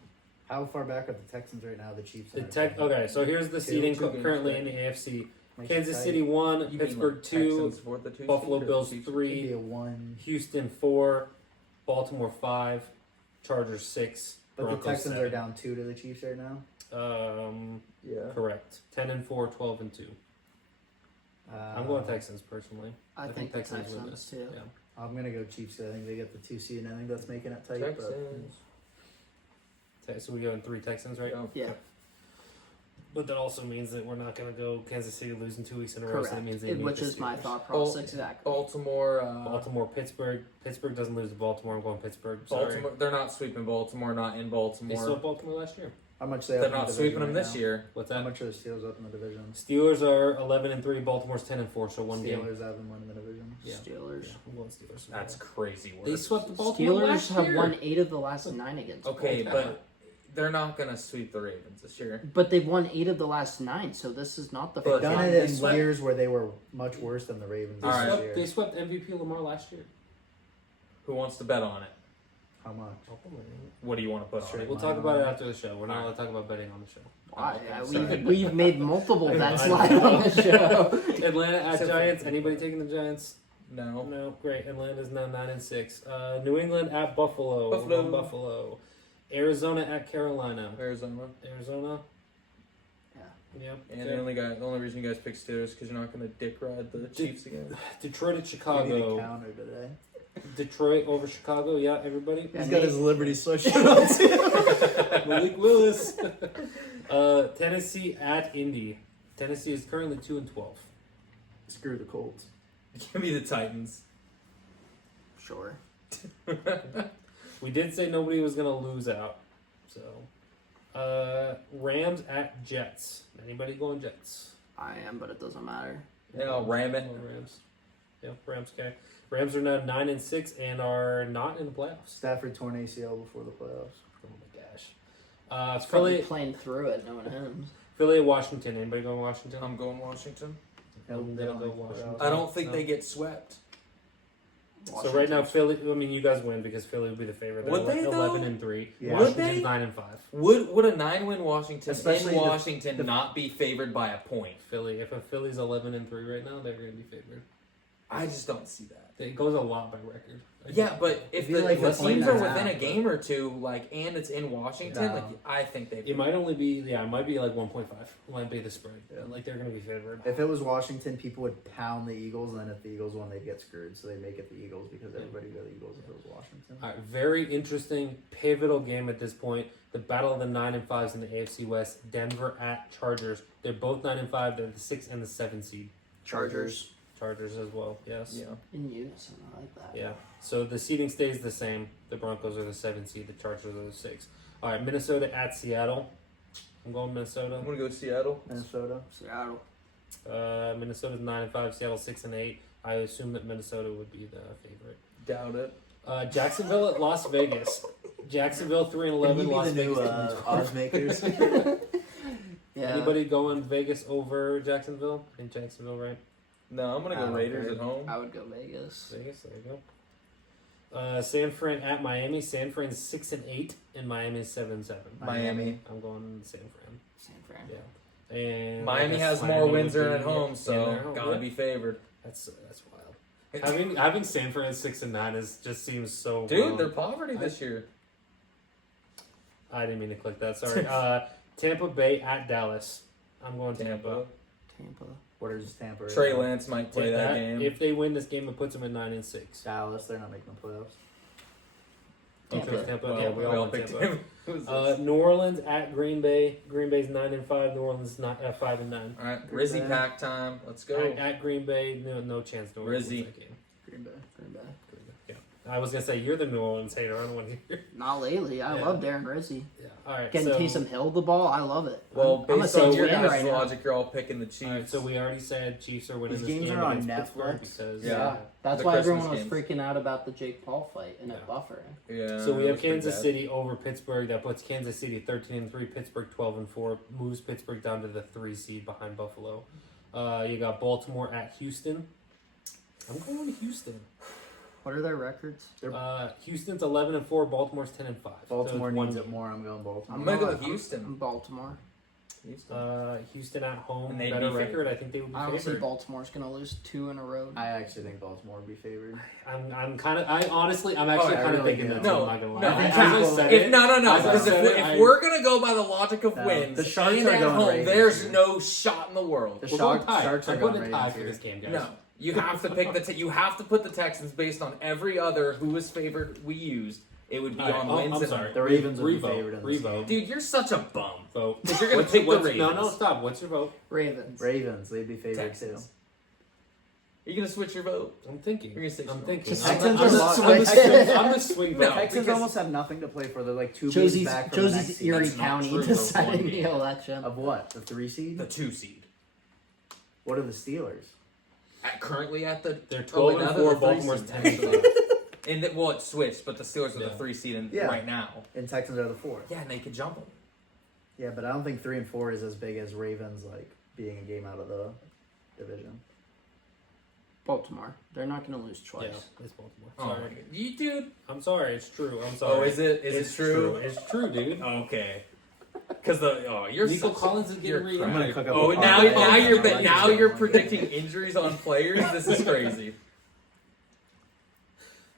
How far back are the Texans right now? The Chiefs. The and tech. everything? Okay, so here's the Two seeding games currently back. in the AFC. Makes it Kansas tight. City 1, You mean, Pittsburgh like, 2, Texans for the 2 Buffalo seed or Bills Chiefs? Could 3, be a 1, Houston 4, Baltimore 5, Chargers 6, but Broncos the Texans 7. are down 2 to the Chiefs right now. Yeah. Correct. 10-4, 12-2. I'm going Texans personally. I think the Texans too. Yeah. I'm gonna go Chiefs. 'Cause I think they get the 2 seed, and I think that's making it tight. Texans. So we go in 3 Texans, right? Yeah. But that also means that we're not going to go Kansas City losing 2 weeks in a row. So that Correct. means they meet Which the is my Steelers. thought process exactly. Baltimore. Baltimore, Pittsburgh. Pittsburgh doesn't lose to Baltimore. I'm going Pittsburgh. Sorry. Baltimore. They're not sweeping Baltimore. Not in They Baltimore. swept Baltimore last year. How much they They're up in not the sweeping division them right this now? year. What's How that? much are the Steelers up in the division? Steelers are 11-3. Baltimore's 10-4. So one game. Steelers haven't won in the division. Yeah. Steelers. Yeah, I'm going Steelers. That's crazy. They work. swept the Baltimore Steelers last have year. won 8 of the last 9 against. Okay, Baltimore. but they're not gonna sweep the Ravens this year. But they've won 8 of the last 9, so this is not the But first They've done time. it They in swept- years where they were much worse than the Ravens They, All right. this swept, year. they swept MVP Lamar last year. Who wants to bet on it? How much? What do you want to put on Straight it? We'll talk about it after the show. We're not allowed to talk about betting on the show. Why? Sorry. We've made multiple bets I know. live on the show. Atlanta at So- Giants. Anybody taking the Giants? No. No, great. Atlanta's now 9-6. New England at Buffalo. Buffalo. Buffalo. Arizona at Carolina. Arizona. Arizona. Yeah. Yep. And okay. the only reason you guys pick Steelers because you're not gonna dick ride the Chiefs again. Detroit at You need a Chicago. counter today. Detroit over Chicago. Yeah, everybody. He's got his Liberty sweatshirt on too. Malik Willis. Tennessee at Indy. Tennessee is currently 2-12. Screw the Colts. Give me the Titans. Sure. We did say nobody was gonna lose out. So, Rams at Jets. Anybody going Jets? I am, but it doesn't matter. Yeah, I'll ram it. Going Rams. Yep, Rams. Okay. Rams are now 9-6 and are not in the playoffs. Stafford torn ACL before the playoffs. Oh my gosh. It's probably Philly, playing through it, knowing him. Philly at Washington. Anybody going Washington? I'm going Washington. They'll go Washington. I don't think No. they get swept. So right now, Philly. I mean, you guys win because Philly would be the favorite. They're Would they, though? 11-3. Yeah. Would Washington's they? 9-5. Would a 9-win Washington Especially in the- Washington the- not be favored by a point? Philly. If a Philly's 11-3 right now, they're going to be favored. I just don't see that. It goes a lot by record. Yeah, but if feel the, like if the the point teams are and a within a half, game or two, like, and it's in Washington, Yeah. like, I think they. It might only be it might be like 1.5. It might be the spread. Like they're going to be favored. If it was Washington, people would pound the Eagles, and then if the Eagles won, they'd get screwed. So they make it the Eagles because everybody would go the Eagles if it was Washington. All right, very interesting, pivotal game at this point. The battle of the 9 and 5s in the AFC West. Denver at Chargers. They're both 9 and 5. They're the 6 and the 7 seed. Chargers. Chargers as well. Yes. Yeah. In use, I like that. Yeah. So the seeding stays the same. The Broncos are the 7 seed. The Chargers are the 6. All right. Minnesota at Seattle. I'm going Minnesota. I'm gonna go Seattle. Minnesota. Seattle. Minnesota's 9 and 5. Seattle 6 and 8. I assume that Minnesota would be the favorite. Doubt it. Jacksonville at Las Vegas. Jacksonville 3 and 11. Can you Las be the new Vegas. odds makers? Yeah. Anybody going Vegas over Jacksonville? I think Jacksonville, right? No, I'm gonna I go don't Raiders care. at home. I would go Vegas. Vegas, there you go. San Fran at Miami. San Fran's 6 and 8, and Miami's 7-7. Miami. I'm going San Fran. San Fran. Yeah. And Miami I guess has more Miami wins would than be at home, in so their home. gotta Yeah. be favored. That's wild. Having San Fran 6 and 9 just seems so. Dude, wrong. they're poverty this year. I didn't mean to click that. Sorry. Tampa Bay at Dallas. I'm going Tampa. Tampa. What is Tampa? right Trey now? Lance might play that game. If they win this game, it puts them at 9 and 6. Dallas, they're not making the playoffs. Tampa. Okay, Tampa. Well, Yeah, we all went picked Tampa. him. Who's this? New Orleans at Green Bay. Green Bay's 9 and 5. New Orleans not 5 and 9. All right, Rizzy pack time. Let's go. At Green Bay, no chance. New Orleans Rizzy. wins that game. Green Bay. Green Bay. Yeah. I was gonna say you're the New Orleans hater. I don't want to hear. Not lately. I Yeah. love Darren Rizzi. Yeah. All right. Getting so, Taysom Hill the ball, I love it. Well, I'm a based on Saints your fan guys' right now. logic, you're all picking the Chiefs. All right, so we already said Chiefs are winning These this games game are on against Pittsburgh Netflix. because Yeah. That's The why Christmas everyone was games. freaking out about the Jake Paul fight and it Yeah. buffering. Yeah. So we that have was pretty Kansas bad. City over Pittsburgh. That puts Kansas City 13-3, Pittsburgh 12-4, moves Pittsburgh down to the 3 seed behind Buffalo. You got Baltimore at Houston. I'm going to Houston. What are their records? Houston's 11-4, Baltimore's 10-5. Baltimore so it's needs it one more. I'm going Baltimore. I'm gonna go I'm Houston. Baltimore. Houston at home, And they'd better be record. favored. I think they would be I don't see favored. Baltimore's going to lose 2 in a row. I actually think Baltimore would be favored. I'm kind of. I honestly, I'm actually I kind of really thinking do. that. No, I'm not gonna lie. no, I- because as I said If it- no, as I because said it, if we're gonna go by the logic of No, wins, the Sharks and are at going home, Ravens there's here. no shot in the world. The we're going Sharks tie. are I'm going putting a tie Ravens for here. this game, guys. No, you have to pick the. You have to put the Texans based on every other who was favored we used. It would be All right, on oh, wins. I'm and- sorry. The Ravens would be Revote. favored in this Revote. Dude, you're such a bum. Vote. 'Cause you're gonna What's- pick the what's- Ravens. No, no, stop. What's your vote? Ravens. Ravens, they'd be favored Texans. too. You gonna switch your vote? I'm thinking. You're gonna say I'm Sean. thinking. The I'm Texans the- are I'm the- lost. I'm the swing- I'm the swing No, vote. Texans because- almost have nothing to play for. They're like 2 games Josie's, back from the next Josie's seed. Erie That's not County true, though, deciding one the game. election. Of what? The 3 seed? The 2 seed. What are the Steelers? Currently at the. They're Oh, wait, 12 now and they're 4. the 3 Baltimore's seed, 10 and actually. 5. And well, it switched, but the Steelers are Yeah. the 3 seed Yeah. right now. And Texans are the 4. Yeah, and they could jump them. Yeah, but I don't think 3 and 4 is as big as Ravens like being a game out of the division. Baltimore. They're not going to lose Yeah, twice. it's Baltimore. Oh, Sorry. my God. You dude. I'm sorry. It's true. I'm sorry. Oh, is it? Is It's it true? It's true, dude. Okay. Because you're Nico such- Collins is getting you're re-injured. I'm gonna cook up Oh, a now parlay. now you're I like now this you're one. predicting injuries on players. This is crazy.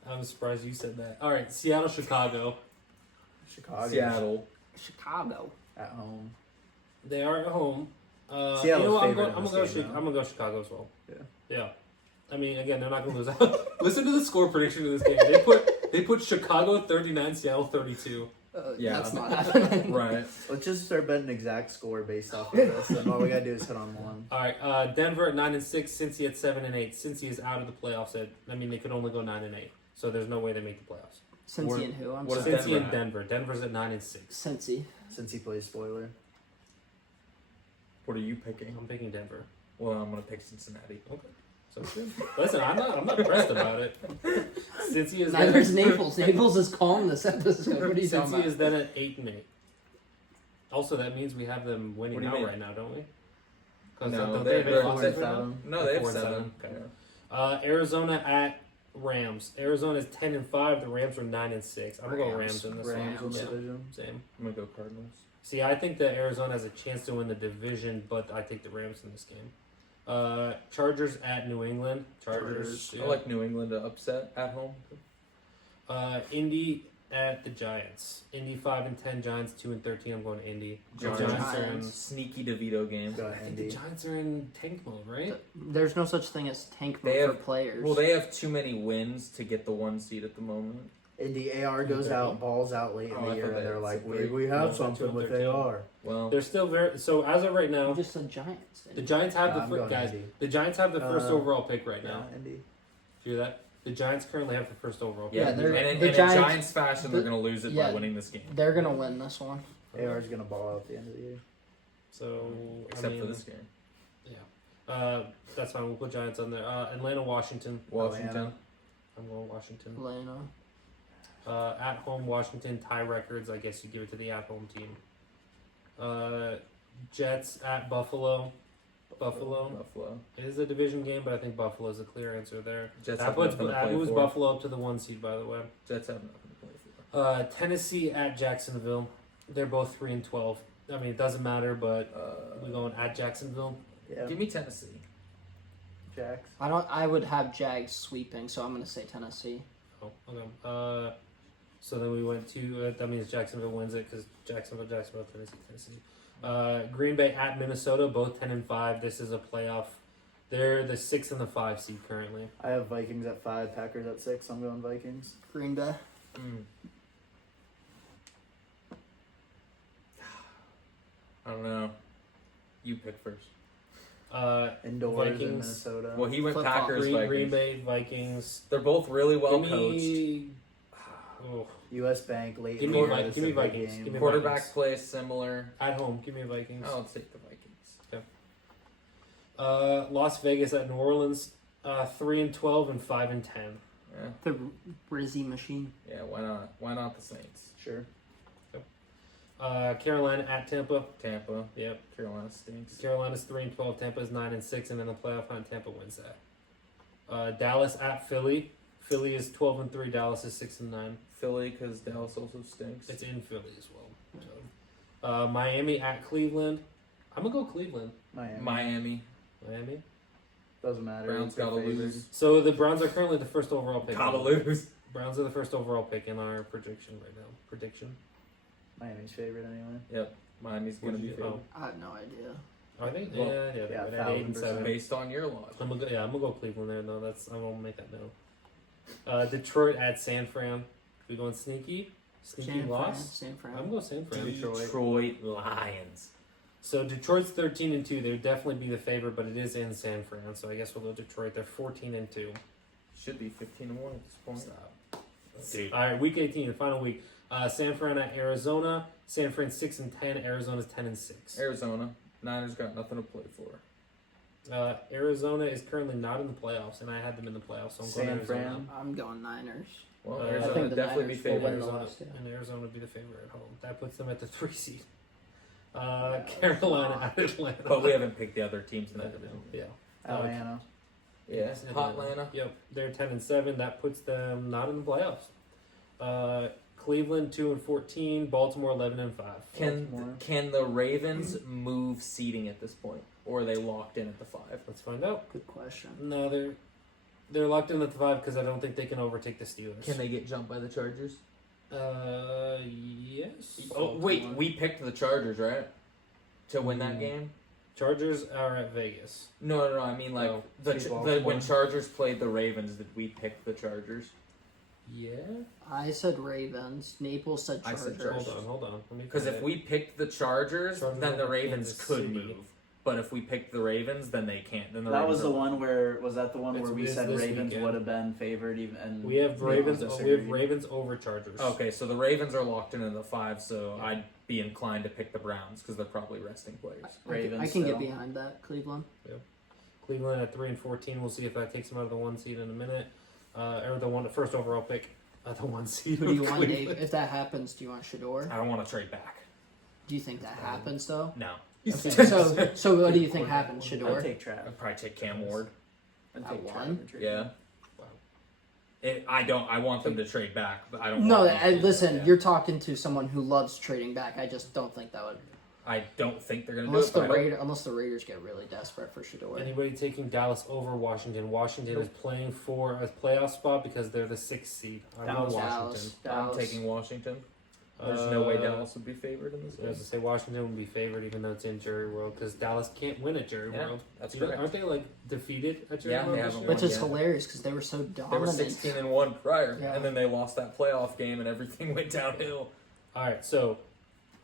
I'm surprised you said that. All right, Seattle, Chicago. Chicago Seattle. Chicago. at home. They are at home. Seattle's you know what? favored in I'm this gonna go. game, though. I'm gonna go Chicago as well. Yeah. Yeah. I mean, again, they're not gonna lose out. Listen to the score prediction of this game. They put Chicago 39, Seattle 32. Yeah. That's not happening. Right. Let's just start betting exact score based off of this, and all we gotta do is hit on one. All right, Denver at 9 and 6. Cincy at 7 and 8. Cincy is out of the playoffs. I mean, they could only go 9 and 8. So there's no way they make the playoffs. Cincy and who? I'm what is sorry. Cincy Denver and at? Denver. Denver's at 9 and 6. Cincy. Since he plays spoiler. What are you picking? I'm picking Denver. Well, I'm gonna pick Cincinnati. So good. Listen, I'm not pressed about it. Cincy is then Neither's Naples. Naples is calm this episode. What are you talking Cincy about? is then at 8 and 8. Also, that means we have them winning What do you out mean? right now, don't we? Because No, don't they're- they have 8 they're losses 4 right and now? 7. No, they have 4 and 7. Okay. Yeah. Arizona at Rams. Arizona is 10 and 5. The Rams are 9 and 6. I'm gonna go Rams in this Rams in one. the Yeah, division. same. I'm gonna go Cardinals. See, I think that Arizona has a chance to win the division, but I take the Rams in this game. Chargers at New England. Chargers. I like New England to upset at home. Indy at the Giants. Indy 5 and 10. Giants 2 and 13. I'm going to Indy. The Giants. Giants are in. Sneaky DeVito game. Got I think the Indy. Giants are in tank mode, right? There's no such thing as tank mode They for have- players. Well, they have too many wins to get the 1 seed at the moment. Indy AR goes out, balls out late in Oh, the I year, thought and they're they like, said we, three. we No, have they're something 2 and with 13. AR. Well, They're still very. So as of right you now, just said Giants. the didn't Giants have I'm the going guys. Indy. The Giants have the first Uh, overall pick right now. Yeah, Indy. Do you hear that? The Giants currently have the first overall pick. yeah, Yeah, they're- and the in Giants- Giants fashion, they're the- gonna lose it yeah. by winning this game. you? They're gonna win this one. AR is gonna ball out at the end of the year. So Except I mean, for this game. that's fine. We'll put Giants on there. Atlanta, Washington. Washington. Atlanta. I'm going Washington. Atlanta. At home, Washington tie records. I guess you give it to the at home team. Jets at Buffalo. Buffalo. It is a division game, but I think Buffalo is a clear answer there. Jets That have puts nothing to that play moves for. Buffalo up to the 1 seed. By the way, Jets have nothing to play for. Tennessee at Jacksonville. They're both 3 and 12. I mean, it doesn't matter, but we're going at Jacksonville. Yeah, Give me Tennessee. Jacks. I would have Jags sweeping, so I'm gonna say Tennessee. Oh, okay. So then we went to that means Jacksonville wins it because Jacksonville, Tennessee. Green Bay at Minnesota, both 10 and 5. This is a playoff. They're the 6 and the 5 seed currently. I have Vikings at 5, Packers at 6. I'm going Vikings. Green Bay. I don't know. You pick first. Indoors in Vikings. Minnesota. Well, he went Flip-flop. Packers. Green Vikings. Bay Vikings. They're both really well Give coached. me, oh, U.S. Bank late. Give in me the Vi- year, this give is me a big Vikings. game. Give me Quarterback Vikings. play is similar. At home, give me Vikings. I'll take the Vikings. Las Vegas at New Orleans. 3-12 and 5-10. Yeah, The Rizzy machine. yeah. Why not? Why not the Saints? Sure. Carolina at Tampa. Tampa. Yep. Carolina stinks. Carolina's 3-12. Tampa's 9-6, and in the playoff hunt, Tampa wins that. Dallas at Philly. Philly is 12-3. Dallas is 6-9. Philly, because Dallas also stinks. It's in Philly as well. So, Miami at Cleveland. I'm gonna go Cleveland. Miami. Miami. Doesn't matter. Browns They're gotta favored. lose. So the Browns are currently the first overall pick. Gotta lose. Browns are the first overall pick in our prediction right now. Prediction. Miami's favorite anyway. Yep. Miami's gonna be favored. I have no idea. I think. Well, yeah. yeah, They're at 8 and 7. Based on your logic. I'm gonna go Cleveland there. No, I'm gonna make that no. Detroit at San Fran. We going sneaky loss. San Fran. I'm going San Fran. Detroit Lions. So Detroit's 13-2. They would definitely be the favorite, but it is in San Fran. So I guess we'll go Detroit. They're 14-2. Should be 15-1 at this point. Stop. Dude. All right, week 18, the final week. San Fran at Arizona. San Fran 6-10. Arizona's 10-6. Arizona. Niners got nothing to play for. Arizona is currently not in the playoffs, and I had them in the playoffs. So I'm going San Arizona. Fran. I'm going Niners. Well, I Arizona think the definitely Niners be will favored. win the Arizona, West, yeah. and Arizona would be the favorite at home. That puts them at the 3 seed. Carolina at Atlanta. But we haven't picked the other teams in that division. Yeah. Atlanta. Yeah. Yes, Hot Atlanta. Yep, they're 10-7. That puts them not in the playoffs. Cleveland 2-14. Baltimore 11-5. Baltimore. Can the Ravens move seeding at this point, or are they locked in at the 5? Let's find out. Good question. No, they're locked in at the 5 because I don't think they can overtake the Steelers. Can they get jumped by the Chargers? Yes. Oh wait, we picked the Chargers, right? To win that game? Chargers are at Vegas. No. I mean, like Oh, the see, when Baltimore. Chargers played the Ravens, did we pick the Chargers? Yeah. I said Ravens. Naples said I Chargers. said Chargers. Hold on. Let me. Because find if it. we picked the Chargers, Chargers then the over Ravens Kansas could City. move. But if we picked the Ravens, then they can't. Then the That Ravens was the are- one where was that the one It's where we this said Ravens weekend. would have been favored even and we have we Ravens. all We have disagreed. Ravens over Chargers. Okay, so the Ravens are locked in the 5, so I'd be inclined to pick the Browns because they're probably resting players. Ravens I can get still. behind that. Cleveland. Cleveland at 3-14. We'll see if that takes them out of the 1 seed in a minute. Or the first overall pick at the 1 seed. Who do you of want, Cleveland. Dave? If that happens, do you want Shador? I don't want to trade back. Do you think that happens though? No. Okay, so what do you think happens, I'd Shador? take Trav. I'd probably take Cam Ward. I'd At take one? Trav. and trade Yeah. him. I want them to trade back, but I don't. No, want them to. listen. Yeah. You're talking to someone who loves trading back. I just don't think that would, I don't think they're gonna unless do it. unless the Raiders get really desperate for Shador. Anybody taking Dallas over Washington? Washington is playing for a playoff spot because they're the 6th seed. I'm going Dallas. Washington. I'm Dallas. taking Washington. There's no way Uh, Dallas would be favored in this I was game. to say Washington would be favored even though it's in Jerry World because Dallas can't win at Jerry Yeah, World. that's You know, correct. aren't they like defeated at Jerry Yeah, World they this haven't year? won Which is yet. hilarious because they were so They were dominant. 16-1 prior, Yeah. and then they lost that playoff game, and everything went downhill. All right, so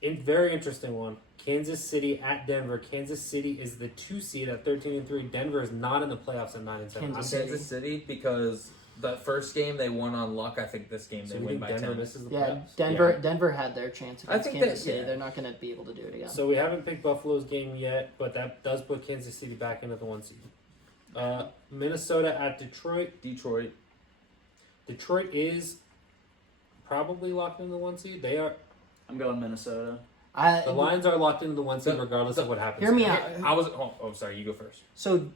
very interesting one. Kansas City at Denver. Kansas City is the 2 seed at 13-3. Denver is not in the playoffs at 9-7. Kansas I'm- City. Kansas City, because the first game they won on luck. I think this game So they you win think by Denver 10. misses the Yeah, playoffs? Denver had their chance I against think Kansas that- City. yeah. They're not going to be able to do it again. So we haven't picked Buffalo's game yet, but that does put Kansas City back into the 1 seed. Minnesota at Detroit. Detroit. Detroit is probably locked into the 1 seed. They are. I'm going Minnesota. The Lions are locked into the 1 seed The- regardless of what happens. Hear me here. out. I was. Oh, sorry. You go first. So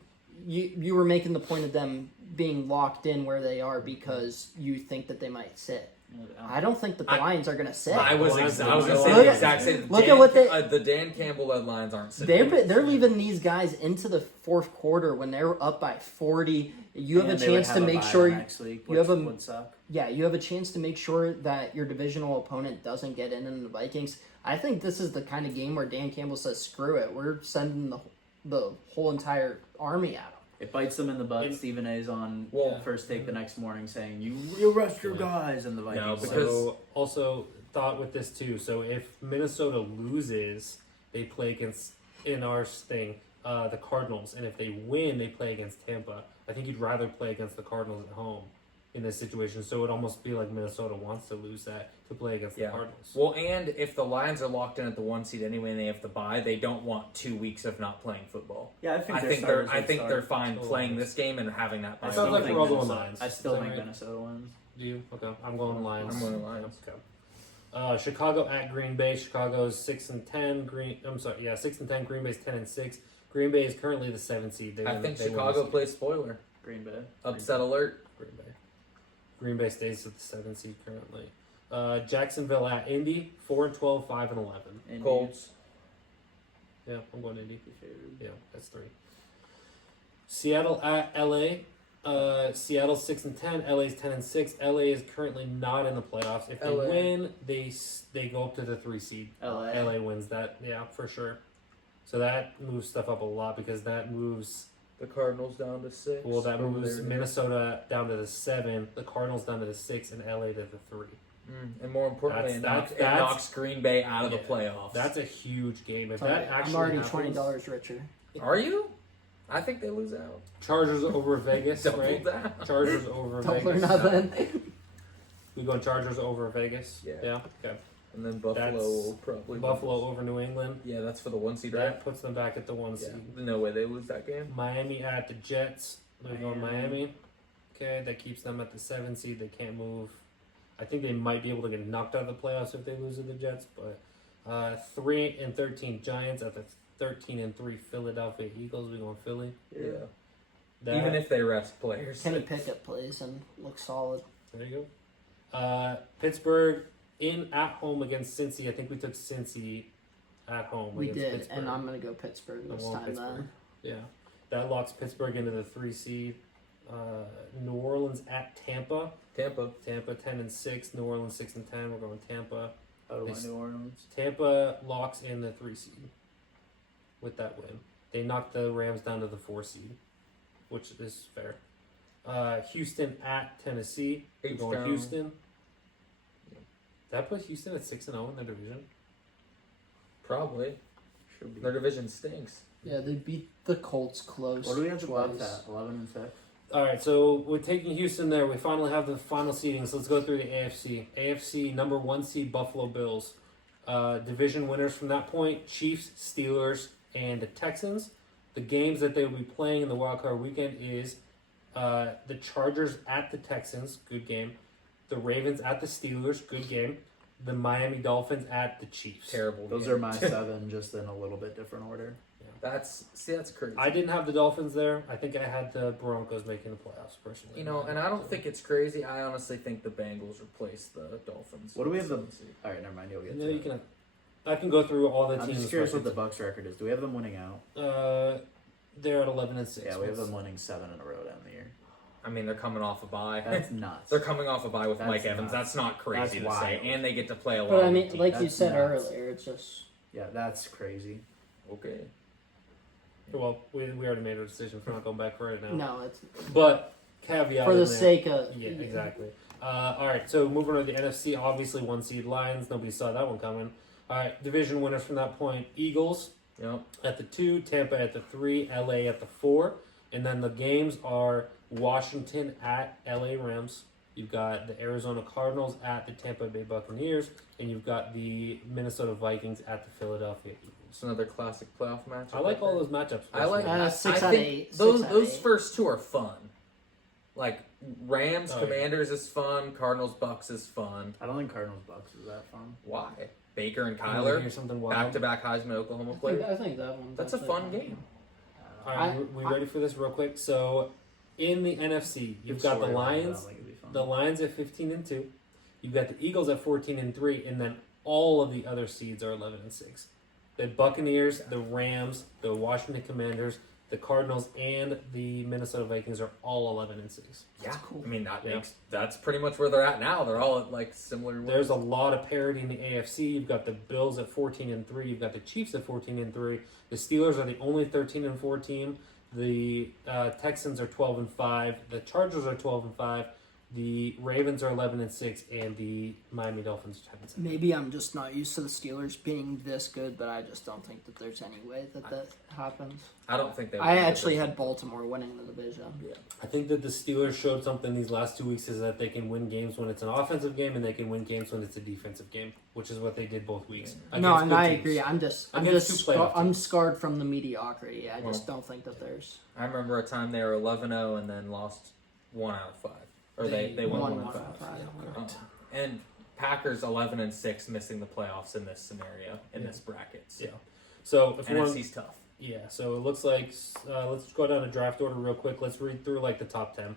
you were making the point of them being locked in where they are because you think that they might sit. I don't think that the I- Lions are going to sit. I was. Well, I was gonna say look the at- exact same. look at what they- the Dan Campbell led Lions aren't sitting. They're leaving these guys into the fourth quarter when they're up by 40. You have And a they would chance have to a make bye sure next week, you have which a- would suck. you have a chance to make sure that your divisional opponent doesn't get in the Vikings. I think this is the kind of game where Dan Campbell says, "Screw it, we're sending the whole entire army at them." It bites them in the butt. And- Stephen A's on Well- first take the next morning saying, "You rest your Yeah. guys," and the Vikings. No, win. because- So also thought with this too. So if Minnesota loses, they play against in our thing. the Cardinals, and if they win, they play against Tampa. I think you'd rather play against the Cardinals at home in this situation. So it would almost be like Minnesota wants to lose that to play against the Cardinals. Well, and if the Lions are locked in at the 1 seed anyway, and they have to bye, they don't want 2 weeks of not playing football. Yeah, I think they're fine playing this game and having that bye. I Sounds still like think we're all going Minnesota. Lions. I still Is that think right? Minnesota wins. Do you? Okay, I'm going Lions. I'm going Lions. Okay. Chicago at Green Bay. Chicago's 6-10. 6-10. Green Bay's 10-6. Green Bay is currently the 7th seed. I think Chicago plays spoiler. Green Bay. Upset alert. Green Bay. Green Bay stays at the 7th seed currently. Jacksonville at Indy. 4-12. 5-11. Indy. Colts. Yeah, I'm going Indy. Favored. Yeah, that's 3. Seattle at LA. Seattle's 6-10. LA's 10-6. LA is currently not in the playoffs. If they LA. win, they go up to the 3 seed. LA wins that. Yeah, for sure. So that moves stuff up a lot because that moves. The Cardinals down to 6. Well, that Over moves there. Minnesota down to the 7, the Cardinals down to the 6, and LA to the 3. And more importantly, That's- it that's- knocks Green Bay out of the Yeah. playoffs. That's a huge game. If that Sorry, actually I'm already happens, $20 richer. Are you? I think they lose out. Chargers over Vegas, Double right? down. Chargers over Double or Vegas. nothing. We going Chargers over Vegas? Yeah. Okay. And then Buffalo That's will probably Buffalo lose. over New England. Yeah, that's for the 1 seed, right? That puts them back at the 1 Yeah. seed. No way they lose that game. Miami at the Jets. They're going Miami. Okay, that keeps them at the 7 seed. They can't move. I think they might be able to get knocked out of the playoffs if they lose to the Jets. But 3-13 Giants at the 13-3 Philadelphia Eagles. We going Philly. Yeah. That, Even if they rest players. Kenny Pickett plays and looks solid. there you go. Pittsburgh at home against Cincy. I think we took Cincy at home. We against did, Pittsburgh. and I'm gonna go Pittsburgh I'm this going time. Pittsburgh. Then Yeah, that locks Pittsburgh into the 3 seed. New Orleans at Tampa. Tampa. Tampa 10-6. New Orleans 6-10. We're going Tampa. Oh, They- New Orleans. Tampa locks in the 3 seed with that win. They knocked the Rams down to the 4 seed, which is fair. Houston at Tennessee. We're going H-Town. Houston. That put Houston at 6-0 in their division. Probably. Should be. Their division stinks. yeah, they beat the Colts close. What do we have the Bucks twice. at? 11 and 6. All right, so we're taking Houston there. We finally have the final seedings. Let's go through the AFC. AFC number 1 seed Buffalo Bills. Division winners from that point: Chiefs, Steelers, and the Texans. The games that they will be playing in the wild card weekend is the Chargers at the Texans, good game. The Ravens at the Steelers, good game. The Miami Dolphins at the Chiefs. Terrible. Those game. are my 7, just in a little bit different order. That's crazy. I didn't have the Dolphins there. I think I had the Broncos making the playoffs personally. You know, and I don't think it's crazy. I honestly think the Bengals replace the Dolphins. What do we have the? All right, never mind. You'll get Yeah, to you it. can. I can go through all the I'm teams. just curious what the Bucks record is. Do we have them winning out? They're at 11-6. Yeah, we have them winning 7 in a row down the year. I mean, they're coming off a bye. That's nuts. They're coming off a bye with That's Mike Evans. nuts. That's not crazy That's to say. wild. And they get to play a lot. But I of mean, teams. like you That's said nuts. earlier, it's just Yeah, that's crazy. Okay. Well, we already made our decision. We're not going back for it now. no, it's But caveat for in the there. sake of Yeah, exactly. All right, so moving on to the NFC, obviously 1 seed Lions. Nobody saw that one coming. All right, division winners from that point: Eagles Yep. at the 2, Tampa at the 3, LA at the 4, and then the games are Washington at LA Rams. You've got the Arizona Cardinals at the Tampa Bay Buccaneers, and you've got the Minnesota Vikings at the Philadelphia Eagles. It's another classic playoff match. I like all those matchups. I like. personally. 6 I out of think 8. Those 6 out of those 8. first 2 are fun. Like Rams, Oh, yeah. Commanders is fun. Cardinals, Bucks is fun. I don't think Cardinals Bucks is that fun. Why? Baker and You wanna hear Kyler, something wild? back-to-back Heisman Oklahoma player. I think that one. That's a fun game. All right, we ready for this real quick? So, in the NFC, you've got the Lions. The Lions at 15-2. You've got the Eagles at 14-3, and then all of the other seeds are 11-6. The Buccaneers, the Rams, the Washington Commanders, the Cardinals, and the Minnesota Vikings are all 11-6. Yeah, cool. I mean that Yeah. makes that's pretty much where they're at now. They're all at like similar. There's a lot of parity in the AFC. You've got the Bills at 14-3. You've got the Chiefs at 14-3. The Steelers are the only 13-4 team. The Texans are 12-5. The Chargers are 12-5. The Ravens are 11-6, and the Miami Dolphins are 10-7. Maybe I'm just not used to the Steelers being this good, but I just don't think that there's any way that happens. I don't think they. I win the actually division. had Baltimore winning the division. Yeah. I think that the Steelers showed something these last 2 weeks is that they can win games when it's an offensive game, and they can win games when it's a defensive game, which is what they did both weeks. No, against and good I teams. agree. I'm Against two playoff I'm teams. scarred from the mediocrity. I Well, just don't think that there's I remember a time they were 11-0 and then lost 1 out of 5, or they won 1 out of 5. Correct. And Packers 11-6, missing the playoffs in this scenario in Yeah. this bracket. Yeah. So if we want, NFC's tough. yeah. So it looks like let's go down to draft order real quick. Let's read through like the top 10.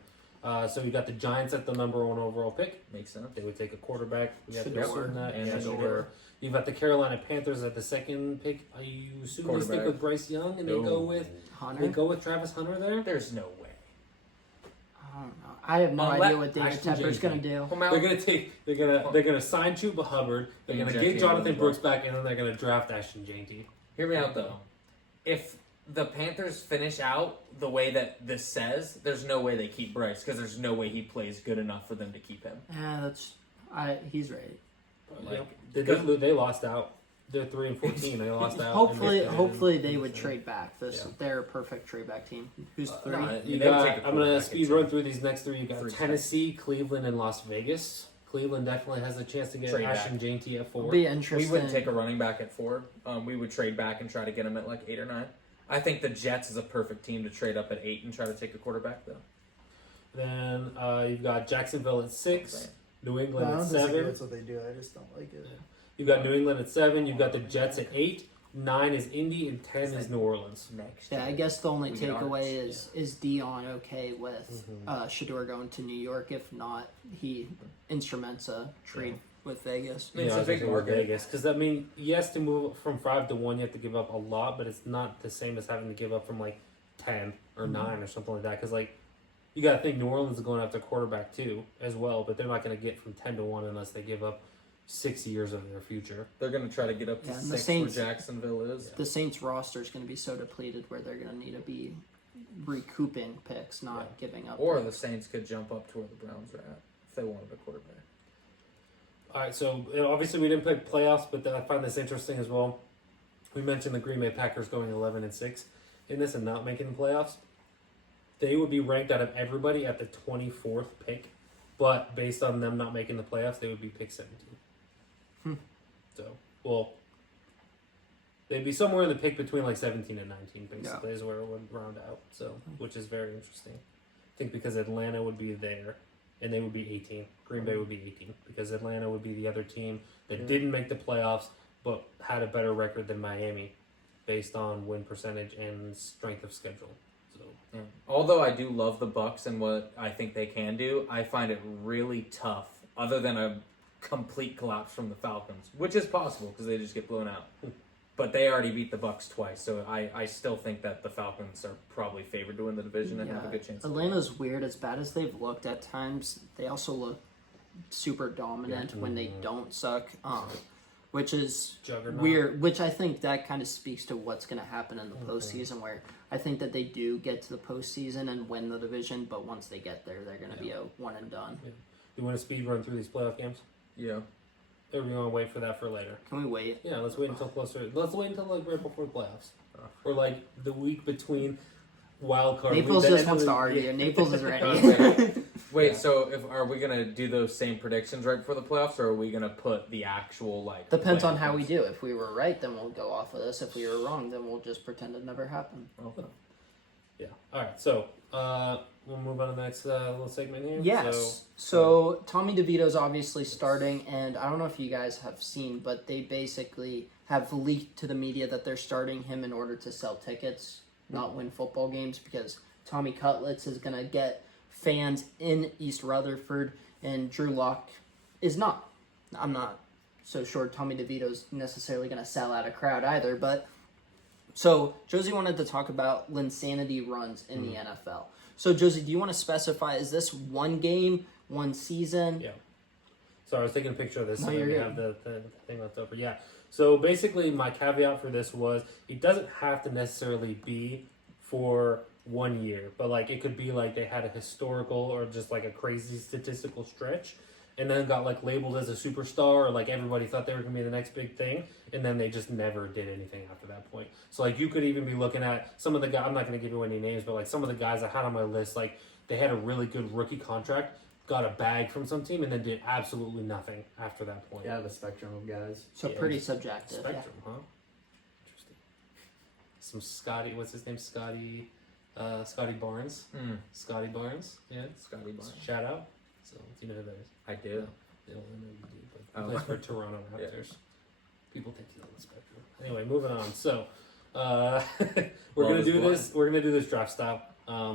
So you got the Giants at the number 1 overall pick. Makes sense. They would take a quarterback. We have to Shador. assume that. And Yeah, Shador. Shador. You've got the Carolina Panthers at the second pick. You assume they stick Quarterback. with Bryce Young and they No. go with Hunter. Travis Hunter there. There's no way. I don't know. I have no Unless- idea what David Ashton Tepper's Jenkins. gonna do. They're gonna sign Chuba Hubbard. They're gonna Inject get him Jonathan in the Brooks back, and then they're gonna draft Ashton Jenkins. Hear me out though. If the Panthers finish out the way that this says, there's no way they keep Bryce because there's no way he plays good enough for them to keep him. He's right. They lost out. They're 3-14. They lost out. Hopefully they would trade back. Yeah. They're a perfect trade back team. Who's No, three? no, You They would got, take a I'm gonna quarterback speed at two. run through these next three. You got Three Tennessee, Cleveland, and Las Vegas. Cleveland definitely has a chance to get Trade Ashton Jenkins at 4. Be We interesting. wouldn't take a running back at 4. We would trade back and try to get him at like 8 or 9. I think the Jets is a perfect team to trade up at 8 and try to take a quarterback though. Then you've got Jacksonville at 6, New No, I England don't at disagree. 7. That's what they do. I just don't like it. You've got New England at 7. You've got the Jets at 8. 9 is Indy, and 10 is New Orleans. Next. Yeah, I guess the only We get takeaway ours. is Dion okay with Shador going to New York? If not, he instruments a trade with Vegas. I mean, it's Yeah, a big I was gonna go with market. Vegas because yes, to move from 5 to 1, you have to give up a lot, but it's not the same as having to give up from like 10 or 9 or something like that. Because like you got to think New Orleans is going after quarterback too as well, but they're not going to get from 10 to 1 unless they give up 6 years of their future. They're going to try to get up to Yeah, and the 6 Saints- where Jacksonville is. The Saints roster is going to be so depleted where they're going to need to be recouping picks, not giving up. Or picks. the Saints could jump up to where the Browns are at if they wanted a quarterback. All right, so obviously we didn't pick playoffs, but I find this interesting as well. We mentioned the Green Bay Packers going 11-6 in this and not making the playoffs. They would be ranked out of everybody at the 24th pick, but based on them not making the playoffs, they would be pick 17. So, well, they'd be somewhere in the pick between like 17 and 19, basically, is where it would round out. So, which is very interesting. I think because Atlanta would be there, and they would be 18. Green Bay would be 18 because Atlanta would be the other team that didn't make the playoffs but had a better record than Miami based on win percentage and strength of schedule. So, Yeah. Although I do love the Bucks and what I think they can do, I find it really tough. Other than a complete collapse from the Falcons, which is possible because they just get blown out. But they already beat the Bucks twice, so I still think that the Falcons are probably favored to win the division and have a good chance. Atlanta's weird. As bad as they've looked at times, they also look super dominant when they don't suck, which is Juggernaut. weird. Which I think that kind of speaks to what's going to happen in the postseason, where I think that they do get to the postseason and win the division, but once they get there, they're going to be a one and done. you want to speed run through these playoff games? Yeah. Or we want to wait for that for later? Can we wait? Yeah, let's wait until closer. Let's wait until like right before the playoffs, or like the week between wild card. Naples week, just wants to argue. Yeah. Naples is ready. Okay. Wait, Yeah. so are we gonna do those same predictions right before the playoffs, or are we gonna put the actual like? Depends on playoff how we games? do. If we were right, then we'll go off of this. If we were wrong, then we'll just pretend it never happened. Okay. Yeah. All right. So we'll move on to the next little segment here. Yes. So Tommy DeVito's obviously starting, and I don't know if you guys have seen, but they basically have leaked to the media that they're starting him in order to sell tickets, not win football games, because Tommy Cutlets is going to get fans in East Rutherford, and Drew Lock is not. I'm not so sure Tommy DeVito's necessarily going to sell out a crowd either, but so Josie wanted to talk about Linsanity runs in the NFL. So Josie, do you want to specify, is this one game, one season? Yeah. So I was taking a picture of this, No, so that you're we good. have the thing left over. Yeah. So basically, my caveat for this was it doesn't have to necessarily be for one year, but like it could be like they had a historical or just like a crazy statistical stretch, and then got like labeled as a superstar, or like everybody thought they were gonna be the next big thing, and then they just never did anything after that point. So like you could even be looking at some of the guys. I'm not gonna give you any names, but like some of the guys I had on my list, like they had a really good rookie contract, got a bag from some team, and then did absolutely nothing after that point. Yeah, the spectrum of guys. So Yeah, pretty subjective. Yeah. Spectrum, huh? Interesting. Some Scotty, what's his name? Scotty Barnes. Scotty Barnes. Yeah. Scotty Barnes. Shout out. So do you know who that is? I do. They don't know you do, but he Oh. plays for Toronto Yeah. Raptors. People think he's on the spectrum. Anyway, moving on. So we're Love gonna is do blind. this. We're gonna do this draft style.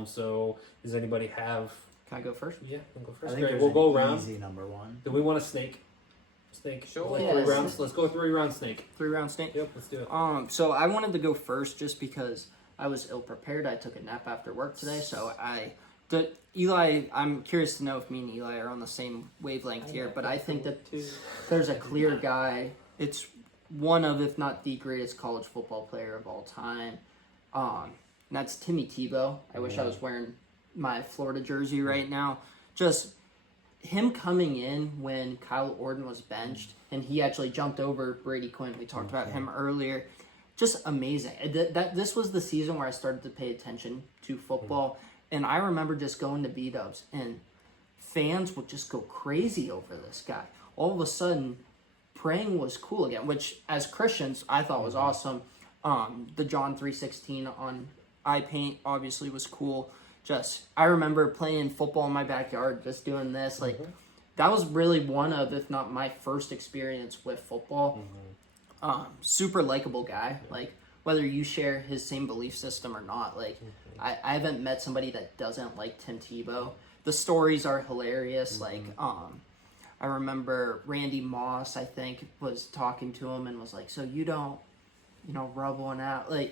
So does anybody have? Can I go first? Yeah, we'll go I first. think Great. there's We'll go an around. easy number one. Do we want a snake? Snake. Sure. Like Yeah, 3 let's- rounds. Let's go 3 round snake. 3-round snake. Yep. Let's do it. So I wanted to go first just because I was ill prepared. I took a nap after work today, so Eli. I'm curious to know if me and Eli are on the same wavelength here, but I think that there's a clear guy. It's one of, if not the greatest college football player of all time. And that's Timmy Tebow. I wish I was wearing my Florida jersey right now. Just him coming in when Kyle Orton was benched, and he actually jumped over Brady Quinn. We talked about him earlier. Just amazing. This was the season where I started to pay attention to football, and I remember just going to B-dubs, and fans would just go crazy over this guy. All of a sudden, praying was cool again, which as Christians I thought was awesome. The John 3:16 on iPaint obviously was cool. Just I remember playing football in my backyard, just doing this. Like that was really one of, if not my first experience with football. Super likable guy. Like whether you share his same belief system or not, like I haven't met somebody that doesn't like Tim Tebow. The stories are hilarious. Like I remember Randy Moss, I think, was talking to him and was like, "So you don't, rub one out." Like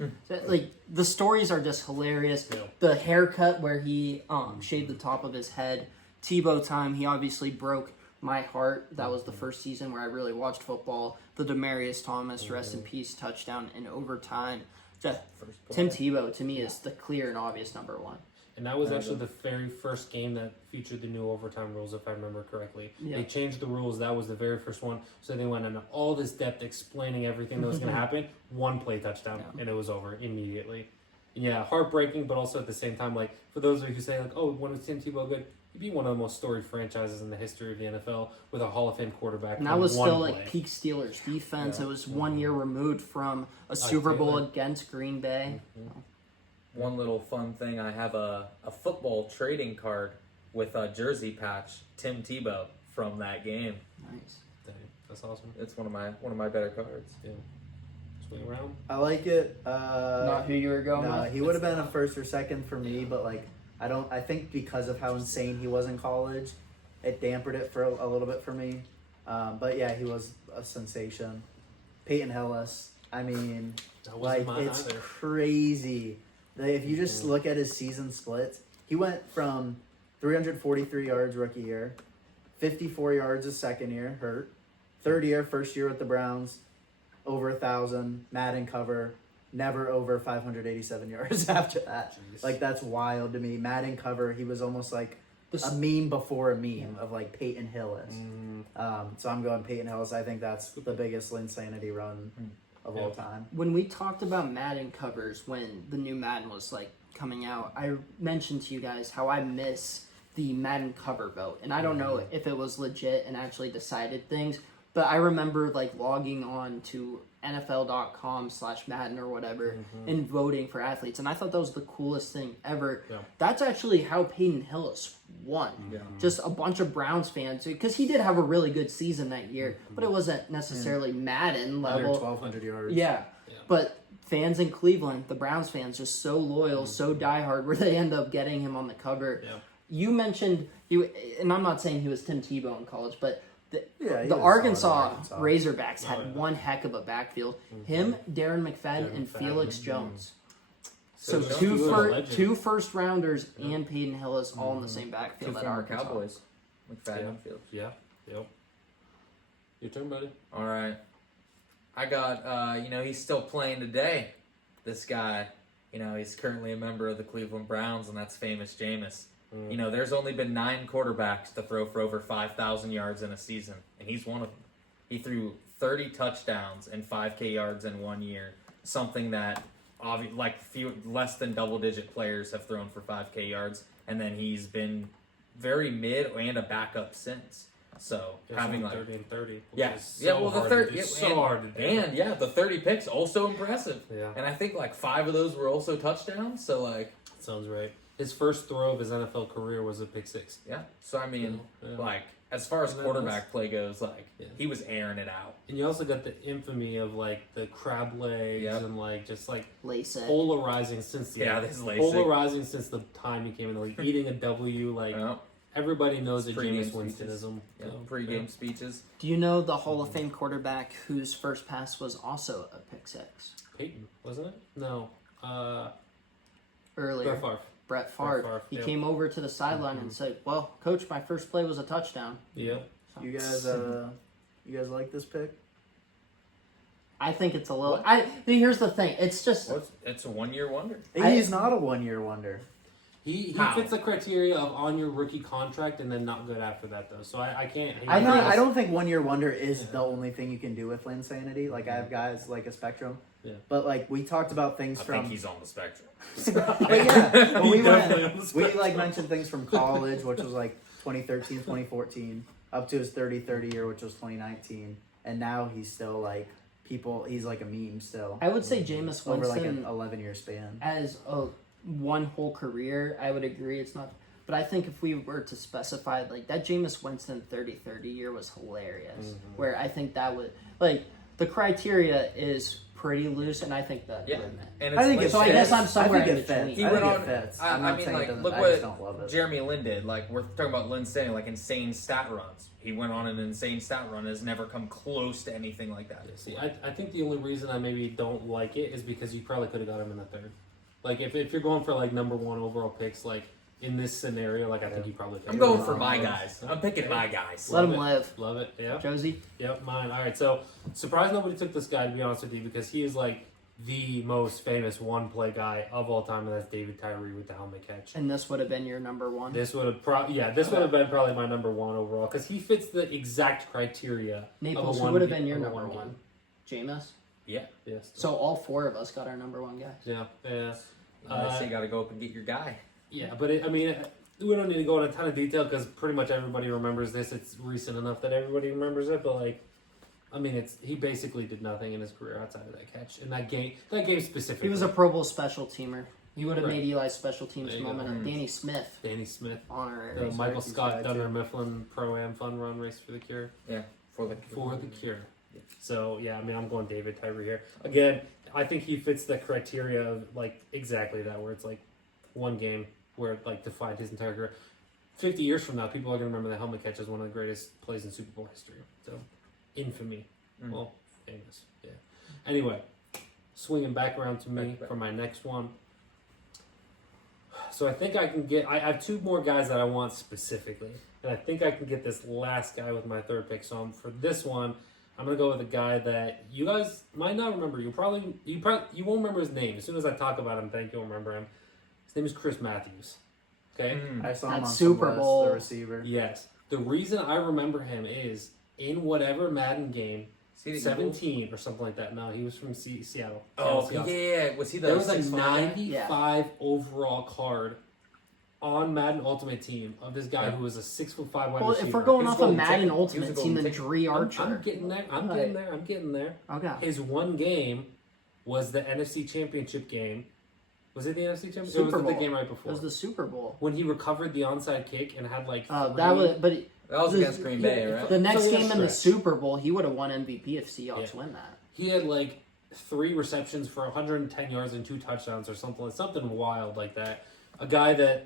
the stories are just hilarious. Yeah. The haircut where he shaved the top of his head. Tebow time, he obviously broke my heart. That was the first season where I really watched football. The Demaryius Thomas, rest in peace, touchdown in overtime. Tim Tebow, to me, is the clear and obvious number one. And that was actually the very first game that featured the new overtime rules, if I remember correctly. Yeah. They changed the rules. That was the very first one. So they went into all this depth explaining everything that was going to happen. One play touchdown, and it was over immediately. Yeah, heartbreaking, but also at the same time, like, for those of you who say, like, oh, when was Tim Tebow good? He'd be one of the most storied franchises in the history of the NFL with a Hall of Fame quarterback. And that was still play. like peak Steelers defense. Yeah. It was 1 year removed from a Super Bowl against Green Bay. One little fun thing, I have a football trading card with a jersey patch, Tim Tebow, from that game. Nice. Dang, that's awesome. It's one of my better cards. Yeah. Swing around. I like it. Not who you were going No, with? he would have been a first or second for me, but like I think because of how insane he was in college, it dampened it for a little bit for me. But yeah, he was a sensation. Peyton Hillis. I mean, That wasn't like mine it's either. crazy. Like, if you just look at his season splits, he went from 343 yards rookie year, 54 yards his second year, hurt. Third year, first year with the Browns, over 1,000, Madden cover, never over 587 yards after that. Jeez. Like, that's wild to me. Madden cover, he was almost like This- a meme before a meme of like Peyton Hillis. Mm, So I'm going Peyton Hillis. I think that's the biggest insanity run of all time. When we talked about Madden covers when the new Madden was like coming out, I mentioned to you guys how I miss the Madden cover vote. And I don't know if it was legit and actually decided things, but I remember like logging on to NFL.com/Madden or whatever and voting for athletes. And I thought that was the coolest thing ever. Yeah. That's actually how Peyton Hillis won. Yeah. Just a bunch of Browns fans, because he did have a really good season that year, but it wasn't necessarily Madden Under level. 1,200 yards. Yeah. Yeah. But fans in Cleveland, the Browns fans, just so loyal, so diehard, where they end up getting him on the cover. Yeah. You mentioned you, and I'm not saying he was Tim Tebow in college, but Yeah, he the was Arkansas solid at Razorbacks Oh, had yeah. one heck of a backfield. Him, Darren McFadden, Darren and McFadden. Felix Jones. So Jones two was a legend. two first rounders and Peyton Hillis all in the same Two backfield at former Arkansas. Cowboys. McFadden Yeah. and Fields. Yeah. Yep. Your turn, buddy. All right. I got, he's still playing today. This guy, he's currently a member of the Cleveland Browns, and that's famous Jameis. Mm. There's only been 9 quarterbacks to throw for over 5,000 yards in a season, and he's one of them. He threw 30 touchdowns and 5K yards in 1 year, something that less than double-digit players have thrown for 5K yards, and then he's been very mid and a backup since. So Just having went like 30 and 30. which yeah, is so yeah. Well, the hard third, to do. yeah, So hard to do. and yeah, the 30 picks also impressive. Yeah, And I think like 5 of those were also touchdowns. So like, sounds right. His first throw of his NFL career was a pick 6. yeah. So I mean, Yeah. like as far as And then quarterback play goes, like Yeah. he was airing it out. And you also got the infamy of like the crab legs Yep. and like just like LASIK. polarizing since Yeah, this LASIK. polarizing since the time he came in the league, eating a W. Like Yeah, everybody knows that Pre-game Jameis Winstonism. yeah, So, pre-game speeches. Do you know the Hall of Fame quarterback whose first pass was also a pick 6? Peyton, wasn't it? No. Earlier, Brett Favre. Brett Favre. Favre, He yep. came over to the sideline and said, "Well, coach, my first play was a touchdown." Yep. You guys like this pick? I think it's a little. What? Here's the thing. It's just It's a 1-year wonder. He's not a 1-year wonder. He How? fits the criteria of on your rookie contract and then not good after that though. So I can't. I don't think 1-year wonder is the only thing you can do with Linsanity. Like I have guys like a spectrum. Yeah. But like we talked about things I from think he's on the spectrum. but yeah, but He we definitely went, on the we spectrum. like mentioned things from college, which was like 2013, 2014, up to his 30-30 year, which was 2019, and now he's still like he's like a meme still I would say Jameis over like an Winston 11-year span. as a one whole career. I would agree it's not. But I think if we were to specify like that Jameis Winston 30-30 year was hilarious. Mm-hmm. Where I think that would like the criteria is pretty loose, and I think that Yeah. limit. And I think like- it So I fits. guess I'm somewhere I think in it between. fits. He I went think on. it fits. I I'm not mean, saying it like, doesn't. look I what just don't love it. Jeremy Lin did. Like, we're talking about Lin saying, like, insane stat runs. He went on an insane stat run and has never come close to anything like that. See, I think the only reason I maybe don't like it is because you probably could have got him in the 3rd. Like if you're going for like number 1 overall picks, like in this scenario, like I think you probably could. I'm going for my guys. I'm picking my guys. Let him Love it. live, Love it. Yeah. Josie. Yep. Mine. All right. So surprised nobody took this guy to be honest with you because he is like the most famous one play guy of all time, and that's David Tyree with the helmet catch. And this would have been your number 1. This would have this would have been probably my number 1 overall because he fits the exact criteria. Naples, of a who would have one- been your of a number one 1? Jameis. Yeah. Yes. So all 4 of us got our number 1 guys. Yeah. Yeah. So you got to go up and get your guy. Yeah, but we don't need to go into a ton of detail because pretty much everybody remembers this. It's recent enough that everybody remembers it. But like, he basically did nothing in his career outside of that catch in that game. That game specifically. He was a Pro Bowl special teamer. He would have Right. made Eli's special teams There you moment. go. Of Danny Smith, Danny Smith, honorary. the Michael He's Scott guy, Dunner too. Mifflin Pro Am Fun Run Race for the Cure. Yeah. For the Cure. So yeah, I'm going David Tyree here again. I think he fits the criteria of like exactly that, where it's like one game where it like defined his entire career. 50 years from now, people are going to remember the helmet catch as one of the greatest plays in Super Bowl history. So, infamy. Mm. Well, famous. Yeah. Anyway, swinging back around to me Back. for my next one. So I think I can get. I have 2 more guys that I want specifically, and I think I can get this last guy with my 3rd pick. So for this one, I'm gonna go with a guy that you guys might not remember. You won't remember his name. As soon as I talk about him, I think you'll remember him. His name is Chris Matthews. Okay. Mm. I saw him on That's some Super list, Bowl. the receiver. Yes. The reason I remember him is in whatever Madden game, See the 17 or something like that. No, he was from Seattle. Oh, Seattle Seahawks. yeah. Was he the There was a 6'5" guy? 95 overall card on Madden Ultimate Team of this guy Yeah. who was a 6'5" wide Well, receiver. if we're going He was off of golden Madden ticket. He was a Ultimate golden Team and ticket. Dree Archer. I'm getting there. I'm getting there. Okay. His one game was the NFC Championship game. Was it the NFC Championship? Super Or was it Bowl. the game right It before? was the Super Bowl. When he recovered the onside kick and had like That three- was, but That was The- against Green Bay, yeah, right? the next So, yeah, game in the stretch. Super Bowl, he would have won MVP if Seahawks Yeah. win that. He had like 3 receptions for 110 yards and 2 touchdowns or something wild like that. A guy that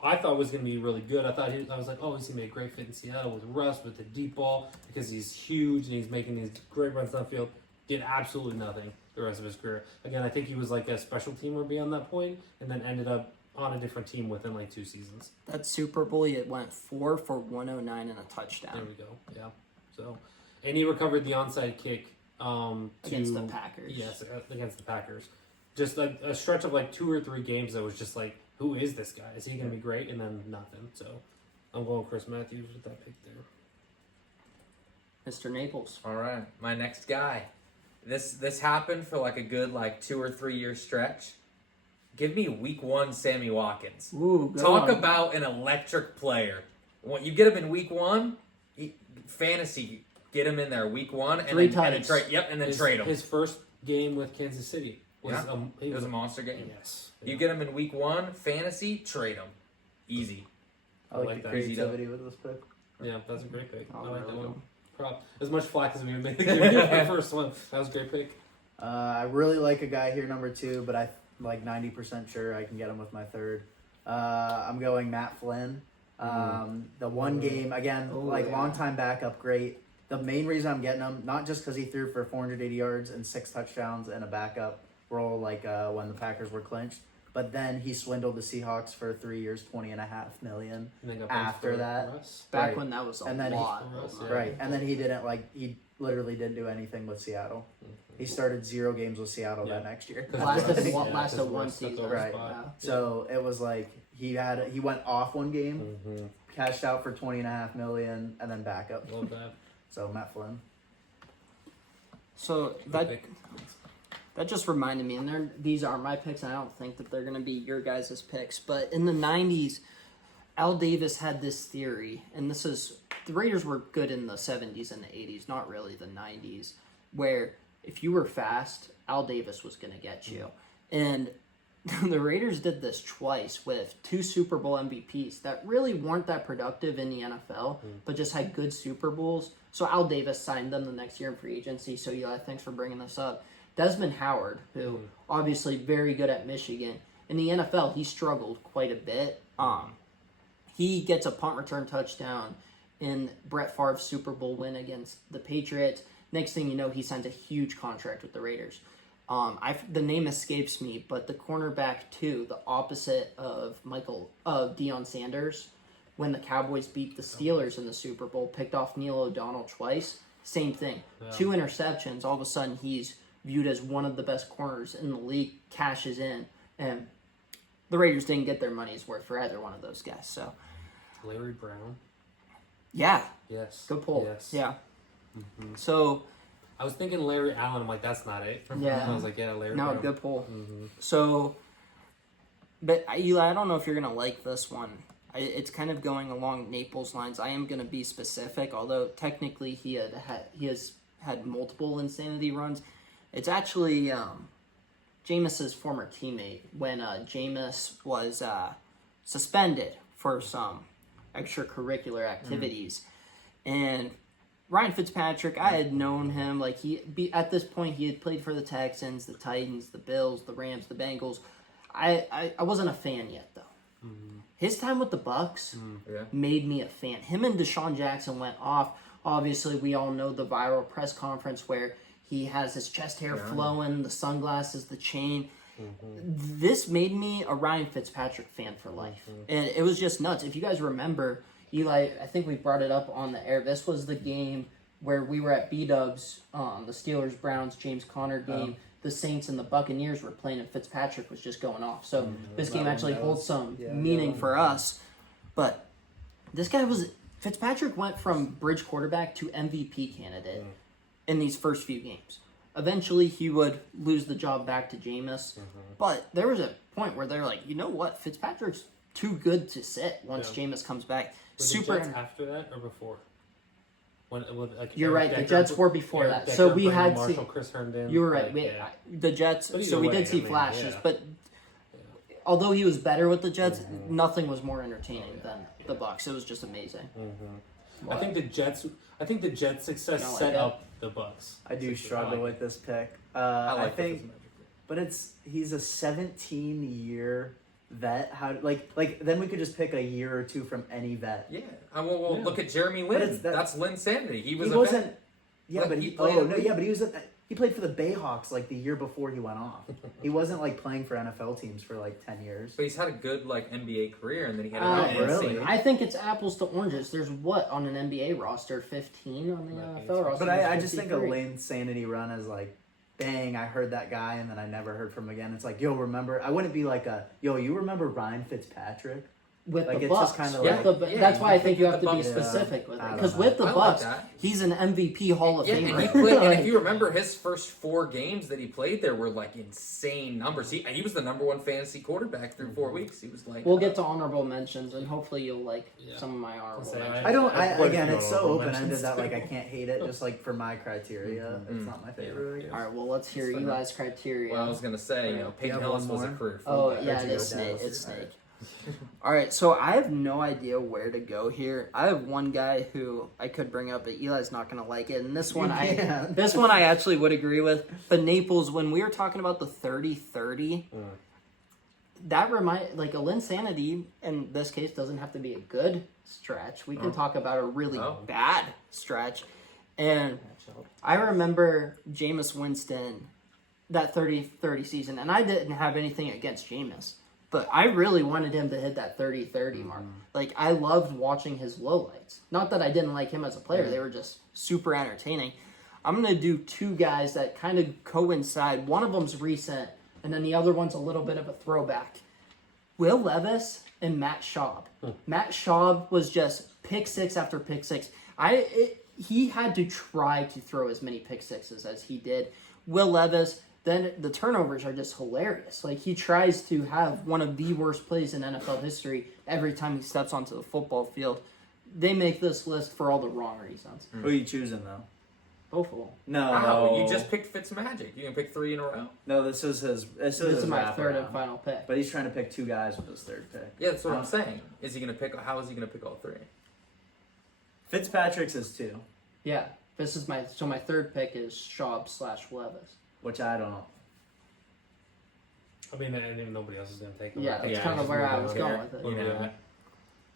I thought was going to be really good. I was like, oh, he's going to be a great fit in Seattle with Russ, with the deep ball, because he's huge and he's making these great runs downfield. Did absolutely nothing the rest of his career. Again, I think he was like a special teamer beyond that point, and then ended up on a different team within like 2 seasons. That Super Bowl, it went 4 for 109 and a There touchdown we go. Yeah. So, and he recovered the onside kick against the Packers. Yes, against the Packers. just a stretch of like 2 or 3 games that was just like, who is this guy? Is he going to be great? And then nothing. So I'm going Chris Matthews with that pick there. Mr. Naples. All right, my next guy. This happened for like a good like 2 or 3 year stretch. Give me week 1 Sammy Watkins. Ooh, good Talk one. about an electric player. When you get him in week 1, fantasy, get him in there week 1 and Three then times. trade. Yep, and then trade him. His first game with Kansas City was Yeah. he It was a monster game. Yes. You get him in week 1, fantasy, trade him. Easy. I like like the that. creativity with this pick. Yeah, that's a great pick. Oh, I like that really? one. As much flack as we made the first one. That was a great pick. I really like a guy here, number 2, but I like 90% sure I can get him with my third. I'm going Matt Flynn. The one game again, Oh, like yeah. long time backup, great. The main reason I'm getting him, not just because he threw for 480 yards and 6 touchdowns in a backup role, like when the Packers were clinched, but then he swindled the Seahawks for 3 years, $20.5 million. And then got After benched for that, Russ. Back Right. when that was a And then he- lot. For us, of yeah. money. Right, and then he literally didn't do anything with Seattle. He started 0 games with Seattle that Yeah. next year. Lasted Russ- one, yeah, lasted because one Russ took season. over his Right. spot. Yeah. So it was like he went off one game, cashed out for $20.5 million, and then back up. Love that. So Matt Flynn. So Good that pick. that just reminded me, and these are my picks, and I don't think that they're going to be your guys' picks. But in the 90s, Al Davis had this theory, and the Raiders were good in the 70s and the 80s, not really the 90s, where if you were fast, Al Davis was going to get you. And the Raiders did this twice with 2 Super Bowl MVPs that really weren't that productive in the NFL, but just had good Super Bowls. So Al Davis signed them the next year in free agency. So Eli, thanks for bringing this up. Desmond Howard, who obviously very good at Michigan. In the NFL, he struggled quite a bit. He gets a punt return touchdown in Brett Favre's Super Bowl win against the Patriots. Next thing you know, he signs a huge contract with the Raiders. The name escapes me, but the cornerback too, the opposite of Deion Sanders, when the Cowboys beat the Steelers in the Super Bowl, picked off Neil O'Donnell twice. Same thing. Yeah. 2 interceptions. All of a sudden, he's viewed as one of the best corners in the league. Cashes in, and the Raiders didn't get their money's worth for either one of those guys. So, Larry Brown. yeah, Yes. good pull. Yes. Yeah. So, I was thinking Larry Allen. I'm like, that's not it. Yeah. I was like, yeah, Larry no, Brown. good pull. Mhm. So, but Eli, I don't know if you're gonna like this one. It's kind of going along Naples lines. I am gonna be specific, although technically he has had multiple insanity runs. It's actually Jameis's former teammate when Jameis was suspended for some extracurricular activities, and Ryan Fitzpatrick, I had known him like at this point he had played for the Texans, the Titans, the Bills, the Rams, the Bengals. I wasn't a fan yet though. His time with the Bucks Yeah. made me a fan. Him and Deshaun Jackson went off. Obviously, we all know the viral press conference where he has his chest hair flowing, the sunglasses, the chain. This made me a Ryan Fitzpatrick fan for life. And it was just nuts. If you guys remember, Eli, I think we brought it up on the air. This was the game where we were at B-Dubs, the Steelers-Browns, James Conner game. The Saints and the Buccaneers were playing, and Fitzpatrick was just going off. So this game actually holds some meaning for us. But this guy Fitzpatrick went from bridge quarterback to MVP candidate in these first few games. Eventually, he would lose the job back to Jameis. But there was a point where they're like, you know what? Fitzpatrick's too good to sit once Jameis comes back. Were the Jets after that or before? You're right. The Jets were before Eric that. Decker, so we Brandon had Marshall, Chris Herndon. You were right. like, The Jets. But either So we way, did see I mean, flashes, yeah. but although he was better with the Jets, nothing was more entertaining than the Bucks. It was just amazing. I think the Jets' success You don't like set it? up the Bucks. I do struggle with this pick. I I like think, but he's a 17-year vet. How then we could just pick a year or two from any vet. Yeah. Well, Yeah. look at Jeremy But Lin. it's That's Lin Sanity. He was He a wasn't. vet. Yeah, Like, but he he played oh in no, the- yeah, but he played for the Bayhawks like the year before he went off. He wasn't like playing for NFL teams for like 10 years. But he's had a good like NBA career, and then he had Uh, an really? insane. I think it's apples to oranges. There's what on an NBA roster, 15 on the Might be. NFL roster. But I there's just think a 53. Lane Sanity run as like bang, I heard that guy, and then I never heard from him again. It's like, yo, remember? I wouldn't be like yo, you remember Ryan Fitzpatrick? With Like, the it's Bucks, just kinda with like- the, Yeah, that's you why I can think you pick have to the be Bucks. specific with I it. don't Because know. with the I like Bucks, that. he's an MVP Hall of Yeah, Famer. and he played. And Like, if you remember, his first 4 games that he played there were like insane numbers. He was the number 1 fantasy quarterback through 4 weeks. He was like, we'll get to honorable mentions, and hopefully you'll like Yeah. some of my honorable say, mentions. I don't. I've played a Again, few it's so honorable open ended mentions, that like I too. can't hate it. Just like for my criteria, it's not my favorite. I guess. All right, well, let's hear That's fine. Eli's criteria. Well, I was gonna say, You Peyton have Hillis one was a more? career Oh fullback. yeah, Or it to is go Snake. down. It's Snake. All right, so I have no idea where to go here. I have one guy who I could bring up, but Eli's not going to like it. And this one, can't. this one I actually would agree with. But Naples, when we were talking about the 30-30, that like a Linsanity in this case doesn't have to be a good stretch. We can talk about a really bad stretch. And I remember Jameis Winston that 30-30 season, and I didn't have anything against Jameis. But I really wanted him to hit that 30-30 mark. Like, I loved watching his lowlights. Not that I didn't like him as a player. They were just super entertaining. I'm going to do 2 guys that kind of coincide. One of them's recent, and then the other one's a little bit of a throwback. Will Levis and Matt Schaub. Matt Schaub was just pick 6 after pick 6. He had to try to throw as many pick 6s as he did. Will Levis... Then the turnovers are just hilarious. Like, he tries to have one of the worst plays in NFL history every time he steps onto the football field. They make this list for all the wrong reasons. Who are you choosing though? Both of them. No, Wow, you just picked Fitzmagic. You can pick 3 in a row. no. This is his. This This his is my wrap third and around. final pick. But he's trying to pick 2 guys with his 3rd pick. Yeah, that's what I'm saying. Is he gonna pick? How is he gonna pick all 3? Fitzpatrick's is 2, Yeah, this is my 3rd pick is Schaub/Levis. which I don't. I mean, and even nobody else is going to take him. Yeah, I think that's Yeah, kind of just where I move was on. going with it. You know.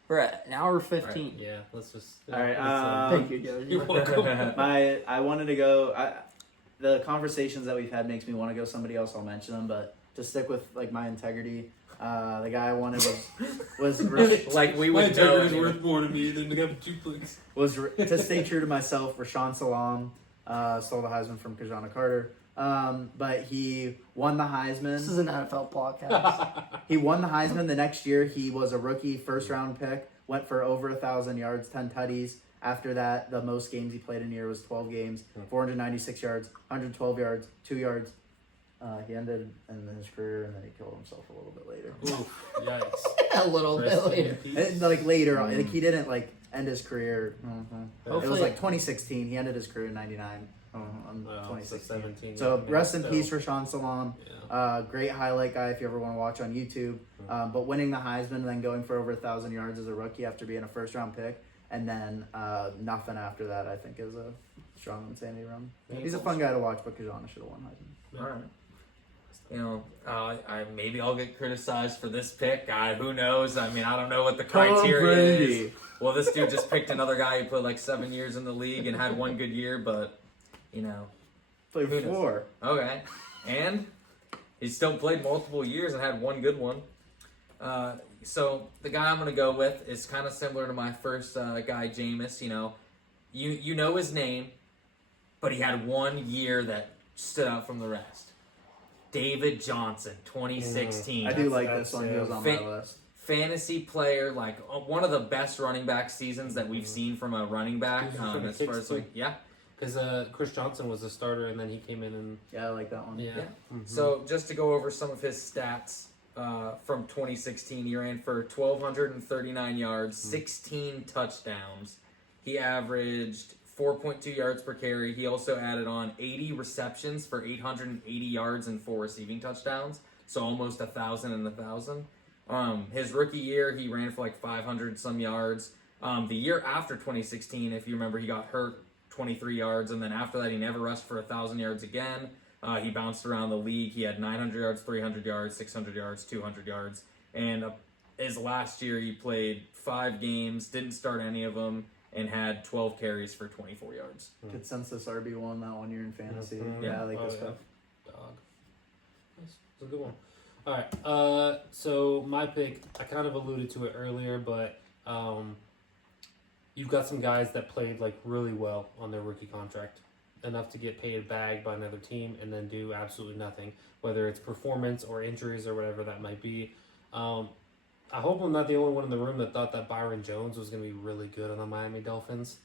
We're at an hour 15. Yeah, let's just. All right, Thank you, Joe. You're welcome. I wanted to go. The conversations that we've had makes me want to go somebody else. I'll mention them, but to stick with like my integrity, the guy I wanted was Like we My would know. integrity is worth more to me than to get 2 clicks. to stay true to myself. Rashawn Salam stole the Heisman from Kajana Carter, but he won the Heisman. This is an NFL podcast. He won the Heisman the next year. He was a rookie, 1st round pick. Went for over 1,000 yards, 10 tutties. After that, the most games he played in a year was 12 games, 496 yards, 112 yards, 2 yards. He ended in his career, and then he killed himself a little bit later. Oof, yikes. A little bit Rest in later. peace. And, like later on, like, he didn't like end his career. It was Hopefully- like 2016. He ended his career in '99. On Oh, so 2016. 17. So yeah, rest in so, peace, Rashawn Salam. Yeah. Great highlight guy if you ever want to watch on YouTube. But winning the Heisman and then going for over 1,000 yards as a rookie after being a 1st round pick, and then nothing after that, I think is a strong insanity run. He's a fun guy to watch, but Kajana should have won Heisman. All right. You know, maybe I'll get criticized for this pick. Who knows? I mean, I don't know what the criteria is. Well, this dude just picked another guy who played like 7 years in the league and had 1 good year, but you know, Played Who knows? 4. okay. And he still played multiple years and had 1 good one. So the guy I'm gonna go with is kind of similar to my first guy, Jameis. You know, you know his name, but he had 1 year that stood out from the rest. David Johnson, 2016. I do like That's- this one. He was on Fa- my list. Fantasy player, like one of the best running back seasons that we've seen from a running back. He was for the As far kicks, as like, yeah. Because Chris Johnson was the starter, and then he came in and Yeah, I like that one. yeah. Yeah. Mhm. So just to go over some of his stats from 2016, he ran for 1,239 yards, 16 touchdowns. He averaged 4.2 yards per carry. He also added on 80 receptions for 880 yards and 4 receiving touchdowns. So almost 1,000 and 1,000. His rookie year, he ran for like 500 some yards. The year after 2016, if you remember, he got hurt 23 yards, and then after that, he never rushed for 1,000 yards again. He bounced around the league. He had 900 yards, 300 yards, 600 yards, 200 yards. And his last year, he played 5 games, didn't start any of them, and had 12 carries for 24 yards. Consensus RB1 that 1 year in fantasy. Mhm. Yeah, I like Oh, this yeah. stuff. Dog. It's a good one. All right. So my pick, I kind of alluded to it earlier, but you've got some guys that played like really well on their rookie contract. enough to get paid a bag by another team and then do absolutely nothing, whether it's performance or injuries or whatever that might be. I hope I'm not the only one in the room that thought that Byron Jones was going to be really good on the Miami Dolphins.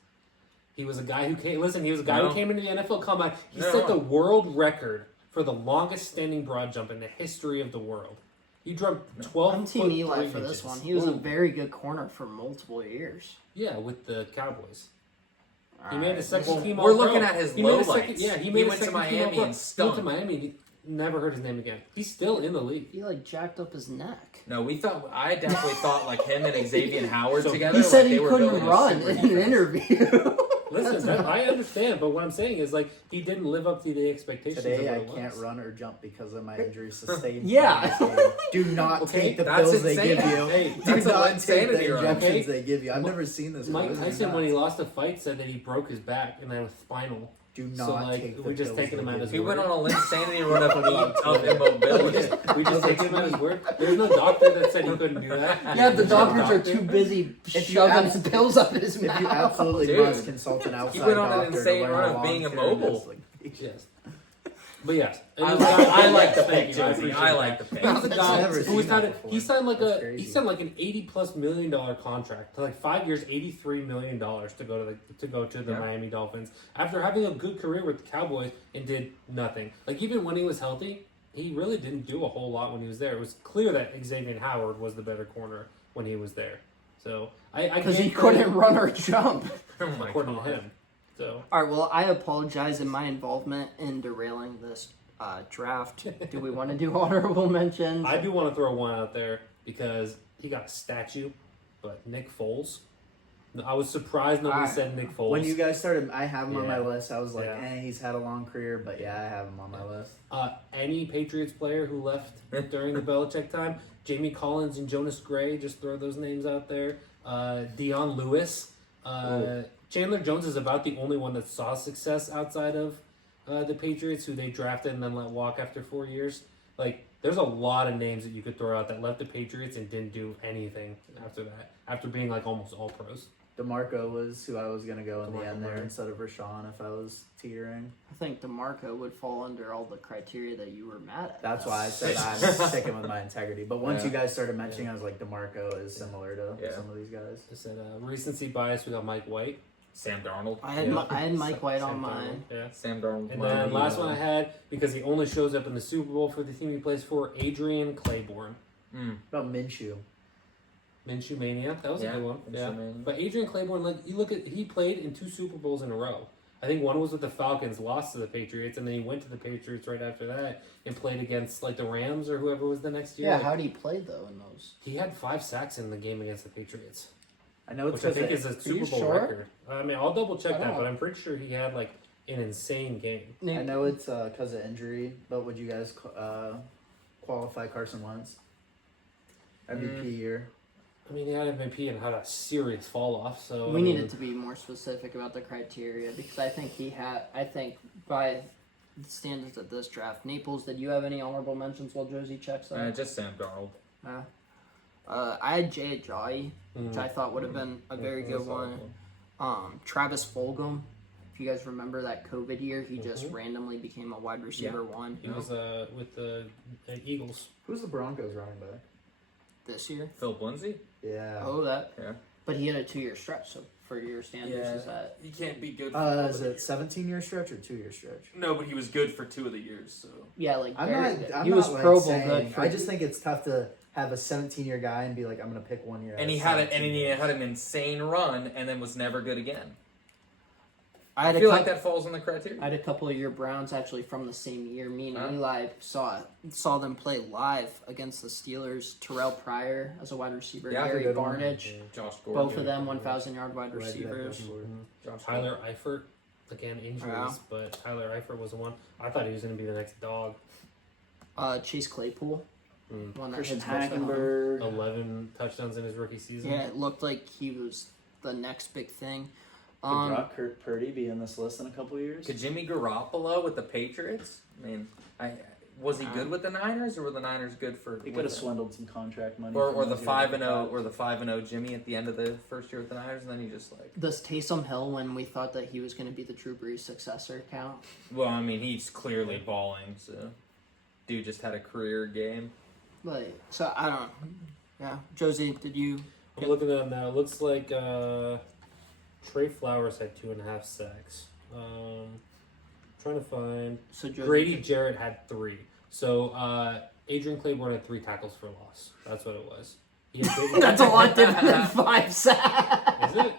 He was a guy who came. Listen, he was a guy who came into the NFL Combine. He set the world record for the longest standing broad jump in the history of the world. He jumped 12 I'm foot Team Eli 3 for this inches. one. He was a very good corner for multiple years. Yeah, with the Cowboys. He All made right. a second team. We're All-Pro. looking at his He made a lowlights. second- Yeah, he He made a went to second team Miami All-Pro. and He went to stunk. Miami. He never heard his name again. He's still in the league. He like jacked up his neck. No, I definitely thought like him and Xavier Howard together. He said like, he they were couldn't building a run super in an defense. interview. Listen, I understand, but what I'm saying is like he didn't live up to the expectations. Today of I what it can't was. run or jump because of my injury sustained. Yeah. from this game. Do not Okay, take the that's pills they insane. give you. Hey, Do that's a not take insanity the run. injections Okay. they give you. I've never seen this. Mike This is Tyson, when he nuts. lost a fight, said that he broke his back and then with spinal. Do So, not like, take the we're just pills taking they him at give his He you. went on a insanity run of We immobility. just take him at his word. There's no doctor that said he couldn't do that. Yeah, the There's no doctors are doctor. too busy If you shoving abs- pills up his If you mouth. absolutely Dude. must consult an outside went on an doctor to insane learn run how of being long-term immobile. this, like, Yes. But yes, And I he's like- got- I like the thank pick, you, I Josie. appreciate I that. like the pick. He's a I've guy never who seen that signed before. he signed like That's a crazy. he signed like an $80+ million contract to like 5 years, $83 million to go to the Yeah. Miami Dolphins after having a good career with the Cowboys and did nothing. Like even when he was healthy, he really didn't do a whole lot when he was there. It was clear that Xavier Howard was the better corner when he was there. So I Because he gave credit couldn't run or jump. Oh my according God. to him. So All right, well, I apologize in my involvement in derailing this draft. Do we want to do honorable mentions? I do want to throw one out there because he got a statue, but Nick Foles. I was surprised nobody Alright. said Nick Foles. When you guys started, I have him on my Yeah. list. I was like, Yeah. he's had a long career, but yeah, I have him on my list. Any Patriots player who left during the Belichick time, Jamie Collins and Jonas Gray, just throw those names out there. Deion Lewis. Chandler Jones is about the only one that saw success outside of the Patriots, who they drafted and then let walk after 4 years. Like, there's a lot of names that you could throw out that left the Patriots and didn't do anything after that, after being like almost all pros. DeMarco was who I was going to go in the DeMarco end there Murray. instead of Rashawn if I was teetering. I think DeMarco would fall under all the criteria that you were mad at. That's why I said I'm sticking with my integrity. But once Yeah. you guys started mentioning, I was like, DeMarco is similar to Yeah. some of these guys. I said recency bias. We got Mike White. Sam Darnold. I had, I had Mike White on Sam mine. Darnold, Yeah. Sam Darnold. And Miami, then last one I had, because he only shows up in the Super Bowl for the team he plays for, Adrian Claiborne. Mm. What about Minshew? Minshew Mania, that was Yeah, a good one. Minshew Yeah. Mania. But Adrian Claiborne, like you look at, he played in 2 Super Bowls in a row. I think one was with the Falcons, lost to the Patriots, and then he went to the Patriots right after that and played against like the Rams or whoever was the next year. Yeah, Like, how do you play though in those? he had 5 sacks in the game against the Patriots, I know it's which I because think is a Super Bowl sure? record. I mean, I'll double check I that, don't but know. I'm pretty sure he had like an insane game. I know it's because of injury, but would you guys qualify Carson Wentz? MVP year. I mean, he had MVP and had a serious fall off. So We needed to be more specific about the criteria because I think by the standards of this draft, Naples, did you have any honorable mentions while Josie checks that? Just Sam Darnold. I had Jay Ajayi, which I thought would have been a very good one. Travis Fulgham, if you guys remember that COVID year, he just randomly became a wide receiver one He was with the Eagles. Who's the Broncos running back? this year. Phil Lindsay. Yeah. Oh, that. Yeah. But he had a 2-year stretch, so for your standards, is that He can't be good. Is it 17-year stretch or 2-year stretch? No, but he was good for 2 of the years. So yeah, like I'm very not. good. I'm he not was like Pro Bowl saying, good. For, I just think it's tough to have a 17-year guy and be like, I'm gonna pick 1 year. And he had an insane run, and then was never good again. I had I a feel couple, like that falls on the criteria. I had a couple of year Browns actually from the same year. Me and Huh? Eli saw them play live against the Steelers. Terrell Pryor as a wide receiver, Yeah, Gary good one. Barnage, Josh Gordon. both of them 1,000-yard wide receivers. Josh Tyler Eifert, again injuries, Yeah. but Tyler Eifert was the one. I thought he was going to be the next dog. Chase Claypool, Mm. one that Christian hits most of them. Hackenberg. 11 touchdowns in his rookie season. Yeah, it looked like he was the next big thing. Could Brock Purdy be in this list in a couple years? Could Jimmy Garoppolo with the Patriots? I mean, Was he good with the Niners, or were the Niners good for? He with could have him? swindled some contract money. Or from the those years 5-0 with or the 5-0 Jimmy at the end of the first year with the Niners, and then he just like. Does Taysom Hill, when we thought that he was going to be the Drew Brees successor, count? Well, I mean, he's clearly balling, so dude just had a career game. Like, so I don't. Yeah, Josie, did you? I'm looking at it now. It looks like Trey Flowers had 2.5 sacks. Trying to find So Josie, Grady Jarrett had 3. So Adrian Claiborne had 3 tackles for loss. That's what it was. He had big- That's a lot different than 5 sacks. Is it?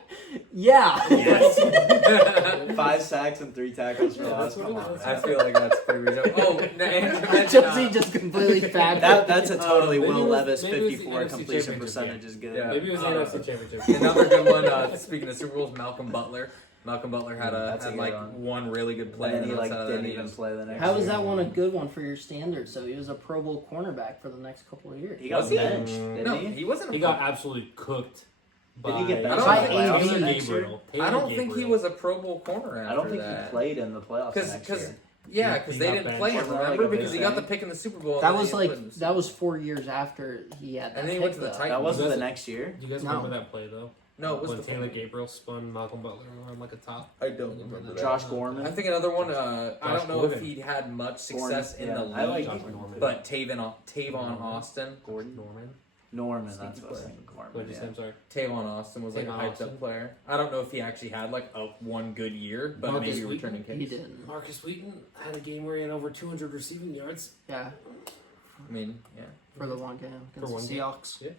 Yeah. Yes. 5 sacks and 3 tackles for Yeah, loss. that's what Come it on, is. I man. feel like that's pretty reasonable. Oh, no, Andrew mentioned, Josie just completely fabbed. That's a totally maybe Will it was- Levis maybe it was the 54 NFC completion Championship percentage game. is good. Yeah. Maybe it was the NFC Championship. Another good one. Speaking of Super Bowls, Malcolm Butler. Malcolm Butler had That's a good like one. one really good play. And then he and like outside of didn't that, he even just- play the next How is year. that one a good one for your standards? So he was a Pro Bowl cornerback for the next couple of years. He got Was he? benched, didn't No, he? he wasn't. He got absolutely cooked. Did he get by- benched in the Taylor playoffs next year? Gabriel. I don't think he Gabriel. was a Pro Bowl corner after I don't think that. he played in the playoffs next Because year. yeah, He because got they didn't benched. play him. Wasn't that like Remember, a big because he got the thing? pick in the Super Bowl. That and was then like he put him- that was 4 years after he had that. And then he pick, went to the though. Titans. That wasn't the Doesn't- next year. Do you guys No. remember that play though? No, it was when the Taylor Gabriel spun Malcolm Butler around like a top. I don't remember that. Josh I Gorman. think another one. I Josh don't know Gordon. if he had much success in Yeah, the league, I like Josh Gordon. Norman. but Tavon Austin. Gordon. Norman. That's what I was thinking. What Gorman. did you say? Yeah. I'm sorry. Tavon Austin was like a Tavon hyped Austin. up player. I don't know if he actually had like a one good year, but Marcus maybe Wheaton? returning He case. didn't. Marcus Wheaton had a game where he had over 200 receiving yards. Yeah, I mean, yeah. for the one game against one the game. Seahawks.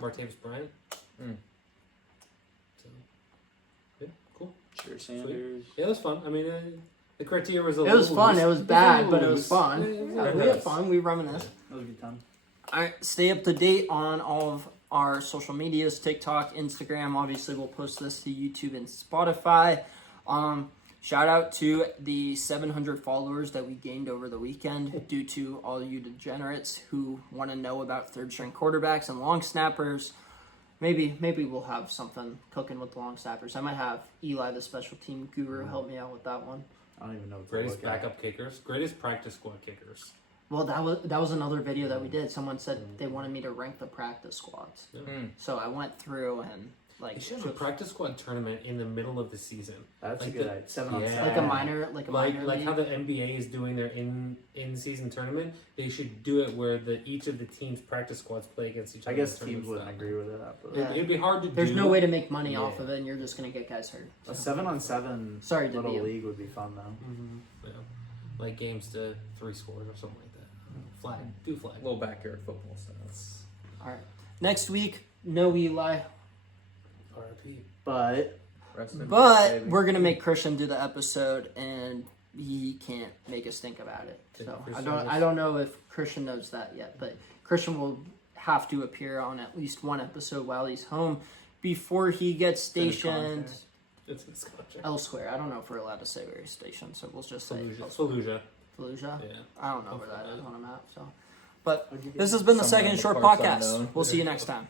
Martavis Bryant. Mm. So, yeah, cool. Sure, Sanders. Yeah, it was fun. I mean, the criteria was a It little was fun. loose. It was a bad, little but it was loose. fun. Yeah, Yeah, we had fun. We reminisced. That was a good time. All right, stay up to date on all of our social medias, TikTok, Instagram. Obviously, we'll post this to YouTube and Spotify. Shout out to the 700 followers that we gained over the weekend due to all you degenerates who want to know about third-string quarterbacks and long snappers. Maybe we'll have something cooking with the long snappers. I might have Eli, the special team guru, help me out with that one. I don't even know what to Greatest look at. backup kickers. Greatest practice squad kickers. Well, that was another video that we did. Someone said they wanted me to rank the practice squads, Mm. so I went through and like They should have a practice squad tournament in the middle of the season. That's Like a good the- idea. 7 on yeah. 7. like a minor Like league. how the NBA is doing their in season tournament. They should do it where each of the teams practice squads play against each I other. guess in tournament teams wouldn't style. agree with that. But Yeah. It'd be hard to do. There's no way to make money Yeah. off of it, and you're just gonna get guys hurt. a 7 on 7 Sorry, little Divya. league would be fun though. Yeah. Like games to 3 scores or something like that. Flag. Do flag. Little backyard football stuff. All right. Next week, no Eli, RIP. But Rest in peace, but baby. we're gonna make Christian do the episode, and he can't make us think about it. Take So Christian I don't know if Christian knows that yet, but Christian will have to appear on at least one episode while he's home before he gets in his stationed contract. It's his contract. elsewhere. I don't know if we're allowed to say where he's stationed, so we'll just say Fallujah. Fallujah. Yeah. I don't know where that is on a map. So, but What'd you get? this has been the Somewhere Second in the Short parts Podcast. unknown. We'll see you next time.